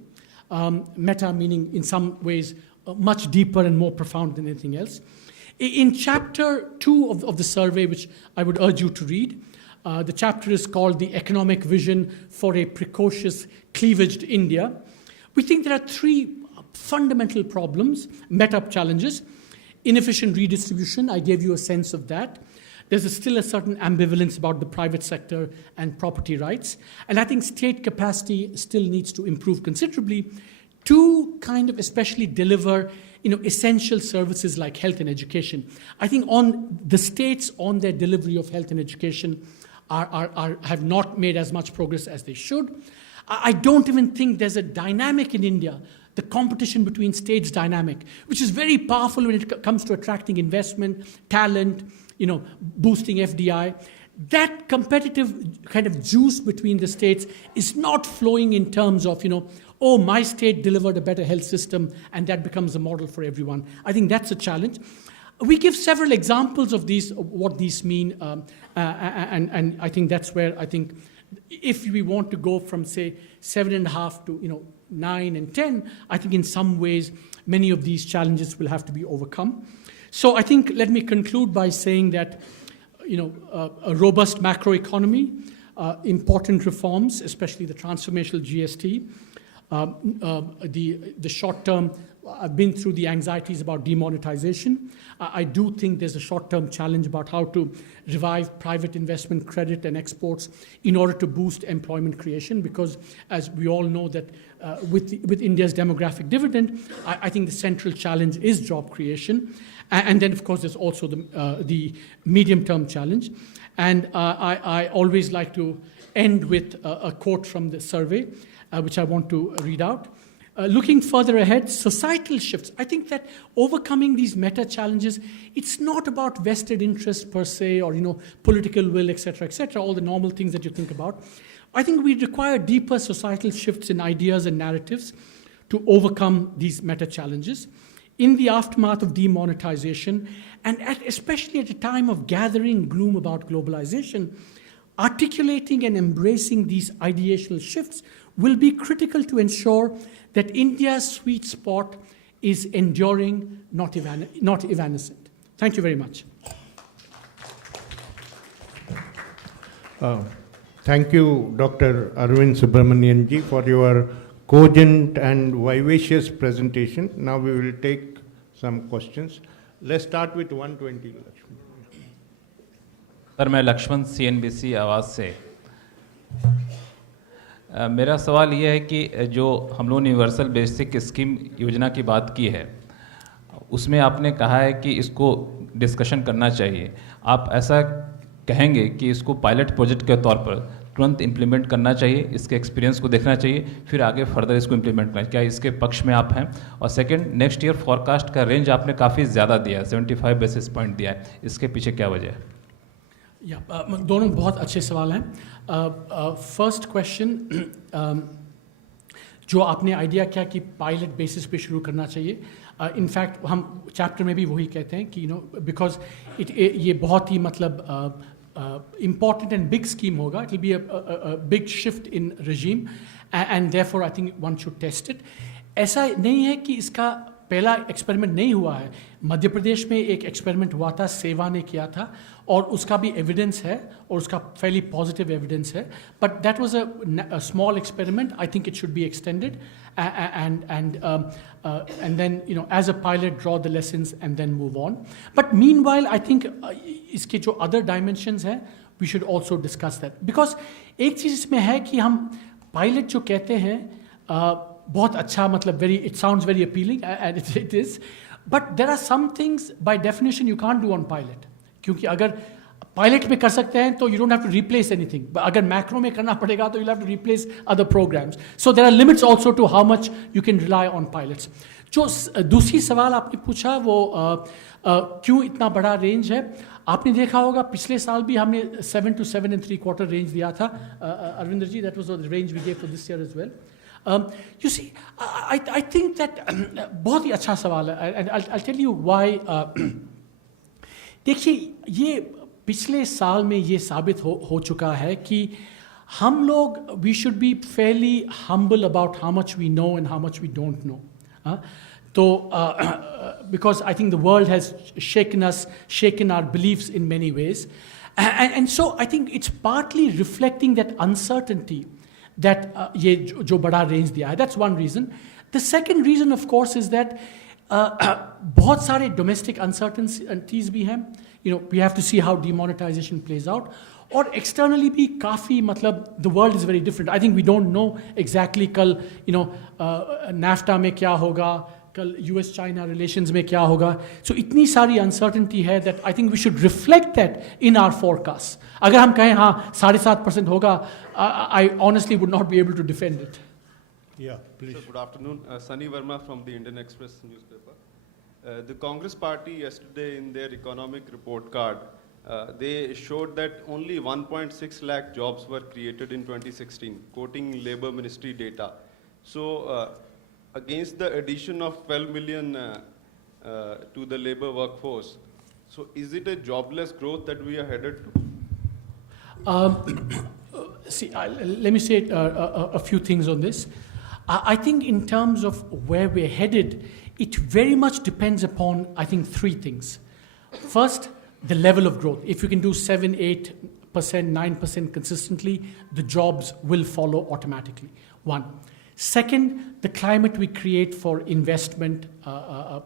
Meta meaning in some ways much deeper and more profound than anything else. In chapter 2 of the survey, which I would urge you to read, the chapter is called The Economic Vision for a Precocious Cleavaged India. We think there are 3 fundamental problems, meta challenges. Inefficient redistribution, I gave you a sense of that. There's still a certain ambivalence about the private sector and property rights. And I think state capacity still needs to improve considerably to kind of especially deliver essential services like health and education. I think on the states on their delivery of health and education have not made as much progress as they should. I don't even think there's a dynamic in India, the competition between states dynamic, which is very powerful when it comes to attracting investment, talent, boosting FDI. that competitive kind of juice between the states is not flowing in terms of, oh, my state delivered a better health system and that becomes a model for everyone. I think that's a challenge. We give several examples of these, what these mean, and I think that's where I think if we want to go from, say, 7.5 to 9 and 10, I think in some ways many of these challenges will have to be overcome. So I think let me conclude by saying that a robust macroeconomy, important reforms, especially the transformational GST, the short term. I've been through the anxieties about demonetization. I do think there's a short-term challenge about how to revive private investment credit and exports in order to boost employment creation, because as we all know that with India's demographic dividend, I think the central challenge is job creation. And then, of course, there's also the medium-term challenge. And I always like to end with a quote from the survey, which I want to read out. Looking further ahead, societal shifts. I think that overcoming these meta challenges, it's not about vested interest per se or political will, etc., all the normal things that you think about. I think we require deeper societal shifts in ideas and narratives to overcome these meta challenges. In the aftermath of demonetization, and especially at a time of gathering gloom about globalization, articulating and embracing these ideational shifts will be critical to ensure that India's sweet spot is enduring, not evanescent. Thank you very much. Thank you, Dr. Arvind Subramanian ji, for your cogent and vivacious presentation. Now we will take some questions. Let's start with 120. Sir, मैं Lakshman CNBC आवाज़ से मेरा सवाल ये है कि जो हम लोग यूनिवर्सल बेसिक स्कीम योजना की बात की है, उसमें आपने कहा है कि इसको डिस्कशन करना चाहिए. आप ऐसा कहेंगे कि इसको पायलट प्रोजेक्ट के तौर पर तुरंत इम्प्लीमेंट करना चाहिए, इसके एक्सपीरियंस को देखना चाहिए, फिर आगे फर्दर इसको इम्प्लीमेंट करना, क्या इसके पक्ष में आप हैं? और सेकंड, नेक्स्ट ईयर फॉरकास्ट का रेंज आपने काफ़ी ज़्यादा दिया है, 75 बेसिस पॉइंट दिया है, इसके पीछे क्या वजह है? दोनों बहुत अच्छे सवाल हैं. फर्स्ट क्वेश्चन, जो आपने आइडिया किया कि पायलट बेसिस पे शुरू करना चाहिए, इनफैक्ट हम चैप्टर में भी वही कहते हैं कि बिकॉज ये बहुत ही मतलब important and big scheme होगा. It will be a big shift in regime and therefore I think one should test it. ऐसा नहीं है कि इसका पहला एक्सपेरिमेंट नहीं हुआ है. मध्य प्रदेश में एक एक्सपेरिमेंट हुआ था, सेवा ने किया था, और उसका भी एविडेंस है और उसका फेली पॉजिटिव एविडेंस है. But that was a small experiment. I think it should be extended and then as a pilot draw the lessons and then move on. But meanwhile I think इसके जो other dimensions हैं we should also discuss that, because एक चीज़ इसमें है कि हम pilot जो कहते हैं बहुत अच्छा, मतलब it sounds very appealing and it is, but there are some things by definition you can't do on pilot. क्योंकि अगर पायलट में कर सकते हैं तो you don't have to replace anything, but अगर मैक्रो में करना पड़ेगा तो you'll have to replace other programs. So there are limits also to how much you can rely on pilots. जो दूसरी सवाल आपने पूछा वो क्यों इतना बड़ा रेंज है, आपने देखा होगा पिछले साल भी हमने 7 to 7 3/4 रेंज दिया था. अरविंदर जी, that was the range we gave for this year as well. You see, I think that बहुत ही अच्छा सवाल है, and I'll tell you why. देखिए, ये पिछले साल में ये साबित हो चुका है कि हम लोग we should be fairly humble about how much we know and how much we don't know. So, because I think the world has shaken our beliefs in many ways, and so I think it's partly reflecting that uncertainty that ये जो बड़ा range दिया है. That's one reason. The second reason, of course, is that बहुत सारे domestic uncertainties भी हैं. We have to see how demonetization plays out. और externally भी काफ़ी, मतलब the world is very different. I think we don't know exactly कल NAFTA में क्या होगा, कल US-China relations में क्या होगा. So इतनी सारी uncertainty है that I think we should reflect that in our forecasts. अगर हम कहें हाँ 7.5% होगा, I honestly would not be able to defend it. Yeah, please. So, good afternoon. Sunny Verma from the Indian Express newspaper. The Congress party yesterday in their economic report card they showed that only 1.6 lakh jobs were created in 2016, quoting Labor Ministry data. So, against the addition of 12 million to the labor workforce, so is it a jobless growth that we are headed to? Let me say a few things on this. I think in terms of where we're headed, it very much depends upon, I think, three things. First, the level of growth. If you can do 7, 8%, 9% consistently, the jobs will follow automatically. One. Second, the climate we create for investment,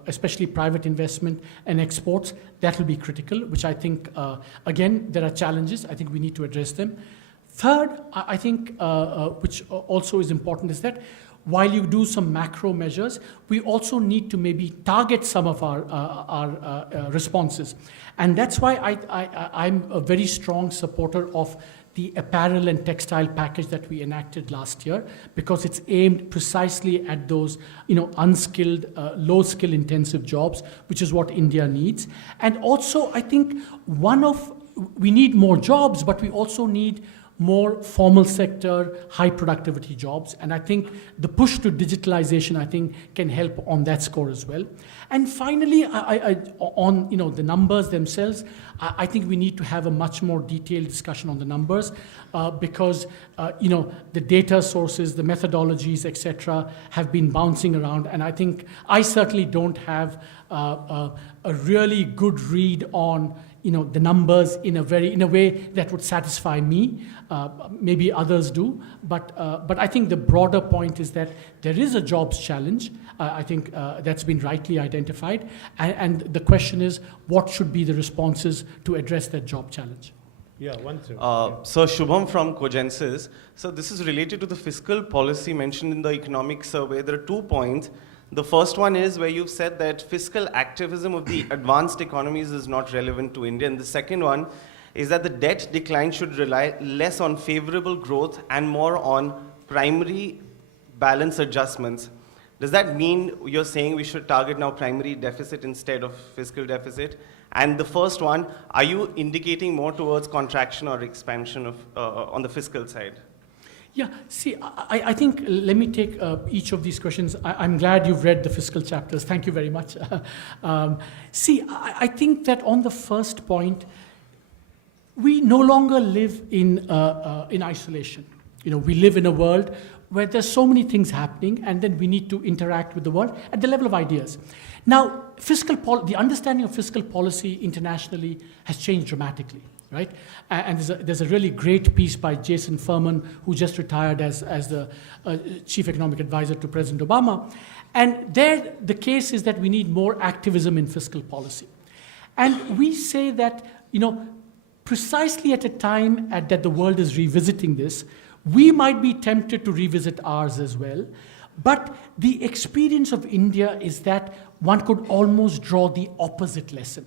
especially private investment and exports, that will be critical, which I think, again, there are challenges. I think we need to address them. Third, I think, which also is important, is that while you do some macro measures, we also need to maybe target some of our responses. And that's why I'm a very strong supporter of the apparel and textile package that we enacted last year, because it's aimed precisely at those, unskilled, low skill intensive jobs, which is what India needs. And also, I think we need more jobs, but we also need more formal sector, high productivity jobs. And I think the push to digitalization, I think, can help on that score as well. And finally, on the numbers themselves, I think we need to have a much more detailed discussion on the numbers, because the data sources, the methodologies, etc., have been bouncing around. And I think I certainly don't have a really good read on the numbers in a way that would satisfy me. Maybe others do, but I think the broader point is that there is a jobs challenge. I think that's been rightly identified, and the question is, what should be the responses to address that job challenge? Yeah, one second. So Shubham from Cogensis. So this is related to the fiscal policy mentioned in the economic survey. There are 2 points. The first one is where you've said that fiscal activism of the advanced economies is not relevant to India. And the second one is that the debt decline should rely less on favorable growth and more on primary balance adjustments. Does that mean you're saying we should target now primary deficit instead of fiscal deficit? And the first one, are you indicating more towards contraction or expansion of on the fiscal side? Yeah, see, I think, let me take each of these questions. I'm glad you've read the fiscal chapters. Thank you very much. I think that on the first point, we no longer live in isolation. We live in a world where there's so many things happening, and then we need to interact with the world at the level of ideas. Now, the understanding of fiscal policy internationally has changed dramatically. Right? And there's a really great piece by Jason Furman, who just retired as the chief economic advisor to President Obama. And there, the case is that we need more activism in fiscal policy. And we say that, precisely at a time that the world is revisiting this, we might be tempted to revisit ours as well. But the experience of India is that one could almost draw the opposite lesson.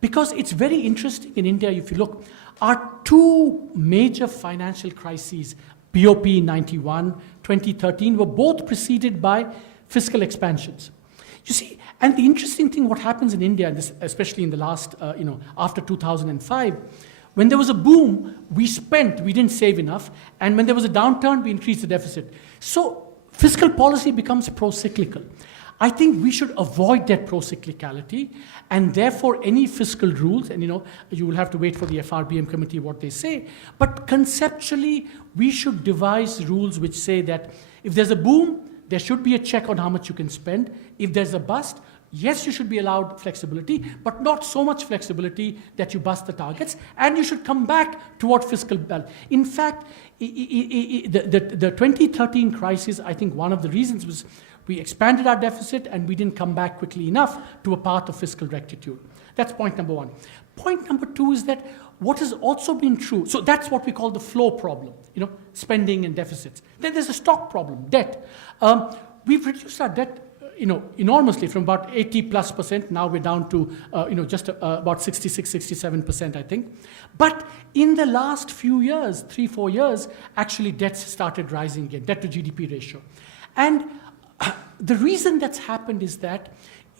Because it's very interesting in India, if you look, our two major financial crises, BOP in 91, 2013, were both preceded by fiscal expansions. You see, and the interesting thing, what happens in India, especially in the last, after 2005, when there was a boom, we didn't save enough, and when there was a downturn, we increased the deficit. So fiscal policy becomes pro-cyclical. I think we should avoid that pro-cyclicality, and therefore any fiscal rules, and you will have to wait for the FRBM committee what they say, but conceptually we should devise rules which say that if there's a boom, there should be a check on how much you can spend. If there's a bust, yes, you should be allowed flexibility, but not so much flexibility that you bust the targets, and you should come back toward fiscal balance. In fact, the 2013 crisis, I think one of the reasons was we expanded our deficit and we didn't come back quickly enough to a path of fiscal rectitude. That's point number one. Point number two is that what has also been true, so that's what we call the flow problem, spending and deficits. Then there's a stock problem, debt. We've reduced our debt enormously from about 80+%. Now we're down to, just about 66, 67%, I think. But in the last few years, 3-4 years, actually debts started rising again, debt to GDP ratio. And the reason that's happened is that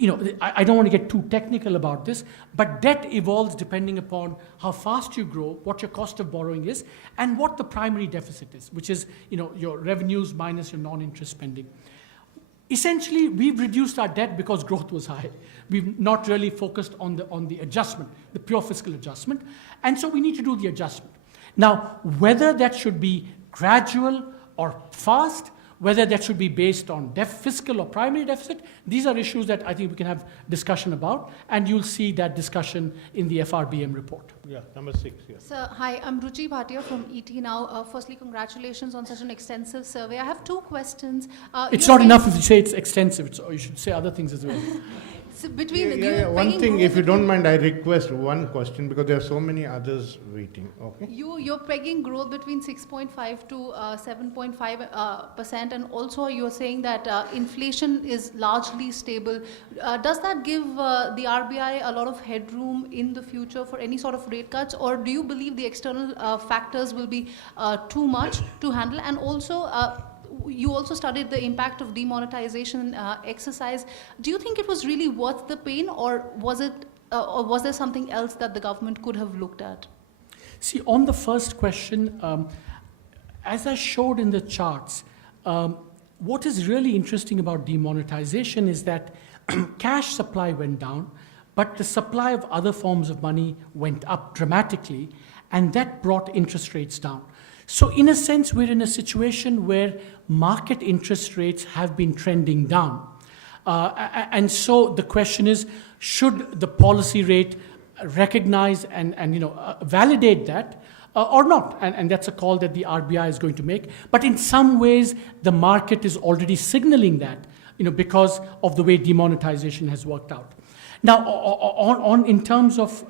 I don't want to get too technical about this, but debt evolves depending upon how fast you grow, what your cost of borrowing is, and what the primary deficit is, which is, your revenues minus your non-interest spending. Essentially, we've reduced our debt because growth was high. We've not really focused on the adjustment, the pure fiscal adjustment, and so we need to do the adjustment. Now, whether that should be gradual or fast, whether that should be based on fiscal or primary deficit, these are issues that I think we can have discussion about, and you'll see that discussion in the FRBM report. Yeah, number 6, yeah. Sir, hi, I'm Ruchi Bhatia from ET Now. Firstly, congratulations on such an extensive survey. I have 2 questions. It's not enough if you say it's extensive, you should say other things as well. So between One thing, if you don't mind, I request one question because there are so many others waiting. Okay. You're pegging growth between 6.5 to 7.5%, and also you're saying that inflation is largely stable. Does that give the RBI a lot of headroom in the future for any sort of rate cuts, or do you believe the external factors will be too much to handle? And also, you also studied the impact of demonetization exercise. Do you think it was really worth the pain, or was there something else that the government could have looked at? See, on the first question, as I showed in the charts, what is really interesting about demonetization is that cash supply went down, but the supply of other forms of money went up dramatically, and that brought interest rates down. So in a sense, we're in a situation where market interest rates have been trending down. And so the question is, should the policy rate recognize and validate that or not? And that's a call that the RBI is going to make. But in some ways, the market is already signaling that, because of the way demonetization has worked out. Now, in terms of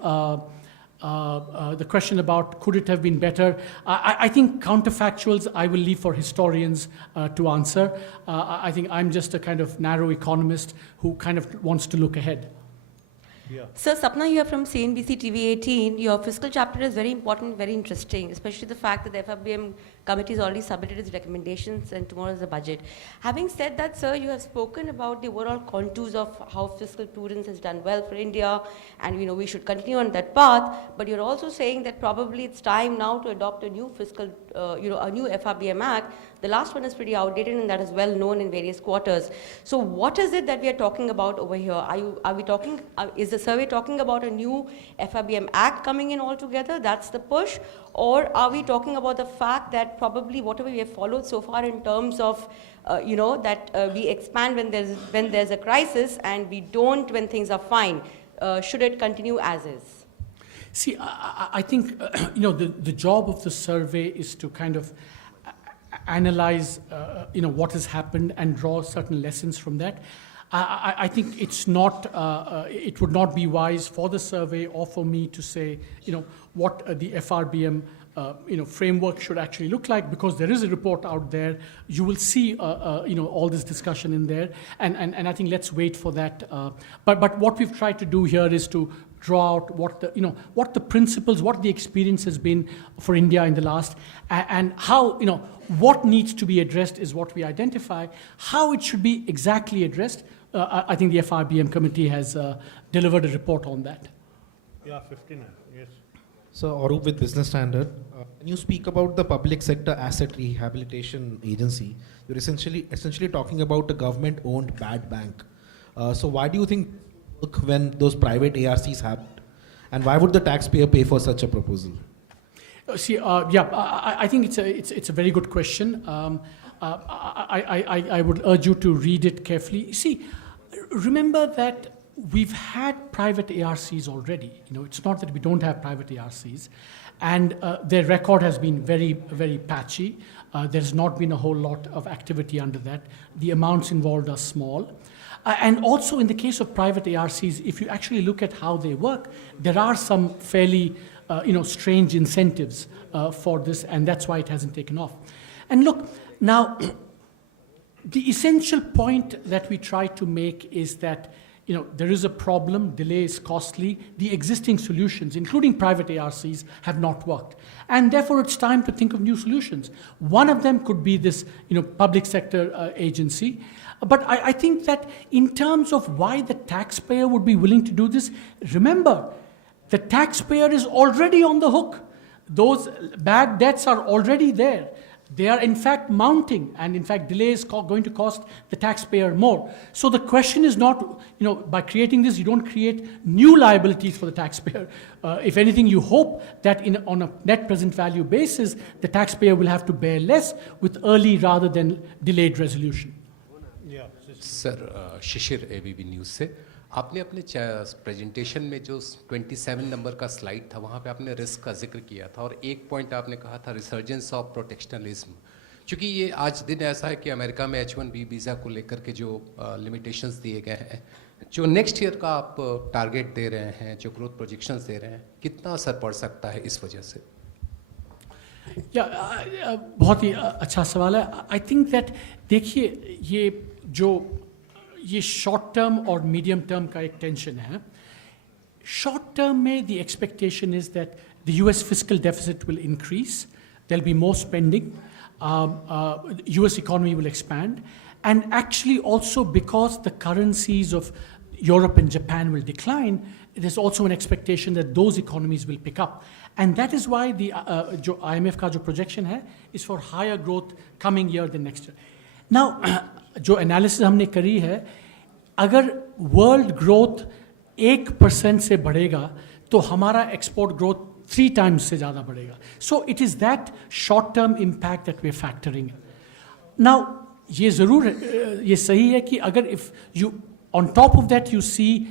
the question about could it have been better, I think counterfactuals I will leave for historians to answer. I think I'm just a kind of narrow economist who kind of wants to look ahead. Yeah. Sir, Sapna here from CNBC TV 18. Your fiscal chapter is very important, very interesting, especially the fact that the FRBM committee has already submitted its recommendations and tomorrow is the budget. Having said that, sir, you have spoken about the overall contours of how fiscal prudence has done well for India, and we should continue on that path, but you're also saying that probably it's time now to adopt a new fiscal, a new FRBM Act. The last one is pretty outdated, and that is well known in various quarters. So what is it that we are talking about over here? Are we talking, is the survey talking about a new FRBM Act coming in altogether? That's the push? Or are we talking about the fact that probably whatever we have followed so far in terms of, that we expand when there's a crisis and we don't when things are fine? Should it continue as is? See, I think, the job of the survey is to kind of analyze, what has happened and draw certain lessons from that. I think it's not, it would not be wise for the survey or for me to say, what the FRBM, framework should actually look like, because there is a report out there. You will see, all this discussion in there, and I think let's wait for that. But what we've tried to do here is to draw out what the principles, what the experience has been for India in the last, and how, what needs to be addressed is what we identify. How it should be exactly addressed, I think the FRBM committee has delivered a report on that. Yeah, 59, yes. So, Arup with Business Standard, when you speak about the public sector asset rehabilitation agency, you're essentially talking about a government-owned bad bank. So why do you think when those private ARCs happened, and why would the taxpayer pay for such a proposal? See, I think it's a very good question. I would urge you to read it carefully. See, remember that we've had private ARCs already. It's not that we don't have private ARCs, and their record has been very, very patchy. There's not been a whole lot of activity under that. The amounts involved are small. And also in the case of private ARCs, if you actually look at how they work, there are some fairly strange incentives for this, and that's why it hasn't taken off. And look, now, the essential point that we try to make is that there is a problem, delay is costly, the existing solutions, including private ARCs, have not worked. And therefore, it's time to think of new solutions. One of them could be this, public sector agency. But I think that in terms of why the taxpayer would be willing to do this, remember, the taxpayer is already on the hook. Those bad debts are already there. They are in fact mounting, and in fact delay is going to cost the taxpayer more. So the question is not, by creating this, you don't create new liabilities for the taxpayer. If anything, you hope that on a net present value basis, the taxpayer will have to bear less with early rather than delayed resolution. Yeah. Sir Shishir ABP news से आपने अपने presentation में जो 27 number का slide था वहाँ पे आपने रिस्क का जिक्र किया था और एक पॉइंट आपने कहा था रिसर्जेंस ऑफ प्रोटेक्शनलिज्म। क्योंकि ये आज दिन ऐसा है कि अमेरिका में H1B वीज़ा को लेकर के जो लिमिटेशंस दिए गए हैं, जो नेक्स्ट ईयर का आप टारगेट दे रहे हैं, जो ग्रोथ प्रोजेक्शंस दे रहे हैं, कितना असर पड़ सकता है इस वजह से? बहुत ही अच्छा सवाल है। आई थिंक दैट देखिए ये शॉर्ट टर्म और मीडियम टर्म का एक टेंशन है। शॉर्ट टर्म में the expectation is that the US fiscal deficit will increase, there will be more spending, US economy will expand, and actually also because the currencies of Europe and Japan will decline, there's also an expectation that those economies will pick up. And that is why the जो IMF का जो projection है is for higher growth coming year than next year. Now, जो analysis हमने करी है, अगर world growth 1% से बढ़ेगा, तो हमारा export growth 3 times से ज़्यादा बढ़ेगा. So it is that short-term impact that we're factoring in. Now, ये ज़रूर ये सही है कि अगर if you on top of that you see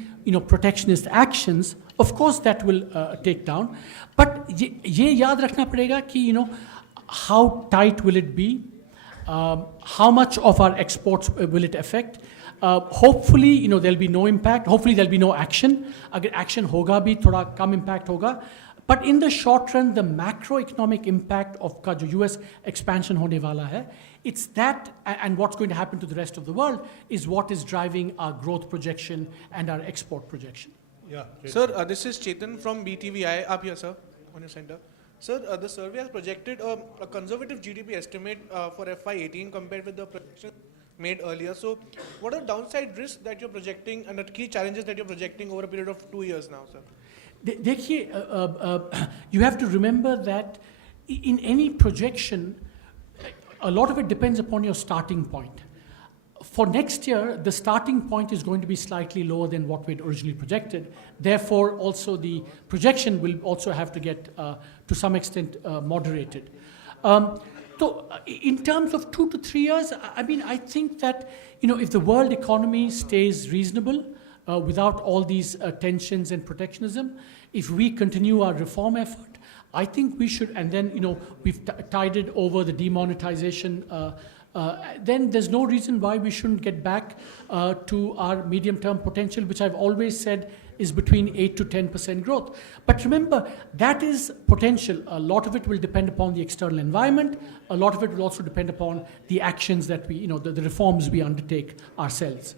protectionist actions, of course that will take down. But ये याद रखना पड़ेगा कि how tight will it be, how much of our exports will it affect. Hopefully there'll be no impact. Hopefully there'll be no action. अगर action होगा भी थोड़ा कम impact होगा. But in the short run, the macroeconomic impact of का जो US expansion होने वाला है, it's that and what's going to happen to the rest of the world is what is driving our growth projection and our export projection. Yeah. Sir, this is Chetan from BTVI. Up here, sir, on your center. Sir, the survey has projected a conservative GDP estimate for FY18 compared with the projection made earlier. So, what are downside risks that you're projecting and the key challenges that you're projecting over a period of 2 years now, sir? देखिए, you have to remember that in any projection, a lot of it depends upon your starting point. For next year, the starting point is going to be slightly lower than what we had originally projected. Therefore, also the projection will also have to get, to some extent, moderated. So, in terms of 2 to 3 years, I mean, I think that if the world economy stays reasonable, without all these tensions and protectionism, if we continue our reform effort, I think we should, and then we've tided over the demonetization, then there's no reason why we shouldn't get back to our medium-term potential, which I've always said is between 8 to 10% growth. But remember, that is potential. A lot of it will depend upon the external environment. A lot of it will also depend upon the actions that we, the reforms we undertake ourselves.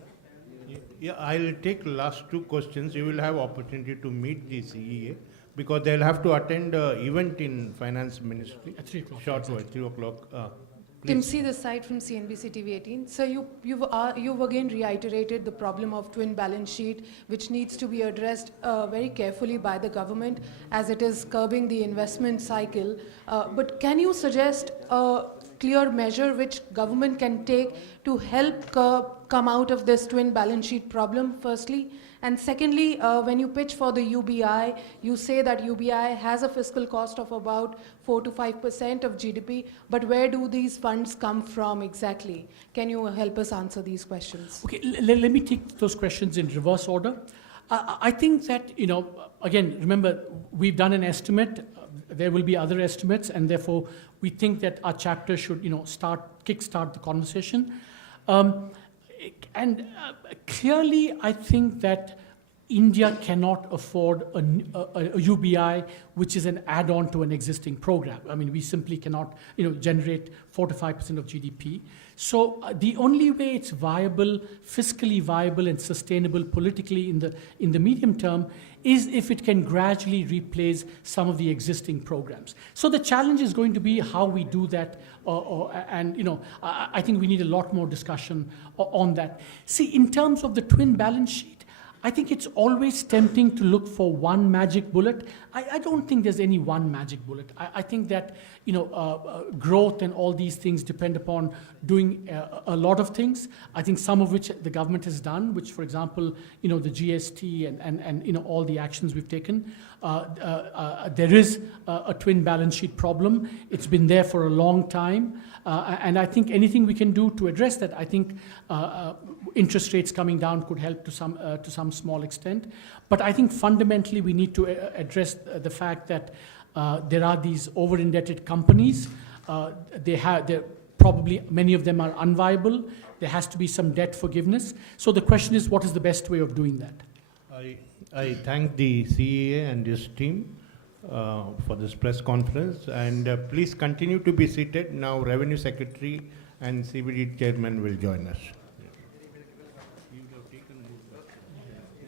Yeah, I'll take last 2 questions. You will have opportunity to meet the CEA because they'll have to attend an event in Finance Ministry. At 3 o'clock. Short while, 3 o'clock. Timsi this side from CNBC TV 18. So you've again reiterated the problem of twin balance sheet, which needs to be addressed very carefully by the government as it is curbing the investment cycle. But can you suggest a clear measure which government can take to help come out of this twin balance sheet problem, firstly? And secondly, when you pitch for the UBI, you say that UBI has a fiscal cost of about 4 to 5% of GDP, but where do these funds come from exactly? Can you help us answer these questions? Okay, let me take those questions in reverse order. I think that, again, remember, we've done an estimate. There will be other estimates, and therefore, we think that our chapter should, kickstart the conversation. And clearly, I think that India cannot afford a UBI which is an add-on to an existing program. I mean, we simply cannot, generate 4 to 5% of GDP. So the only way it's viable, fiscally viable and sustainable politically in the medium term is if it can gradually replace some of the existing programs. So the challenge is going to be how we do that, I think we need a lot more discussion on that. See, in terms of the twin balance sheet, I think it's always tempting to look for one magic bullet. I don't think there's any one magic bullet. I think that growth and all these things depend upon doing a lot of things. I think some of which the government has done, which, for example, the GST and all the actions we've taken. There is a twin balance sheet problem. It's been there for a long time. And I think anything we can do to address that, I think interest rates coming down could help to some small extent. But I think fundamentally we need to address the fact that there are these over-indebted companies. They're probably many of them are unviable. There has to be some debt forgiveness. So the question is, what is the best way of doing that? I thank the CEA and his team for this press conference, and please continue to be seated. Now Revenue Secretary and CBD Chairman will join us.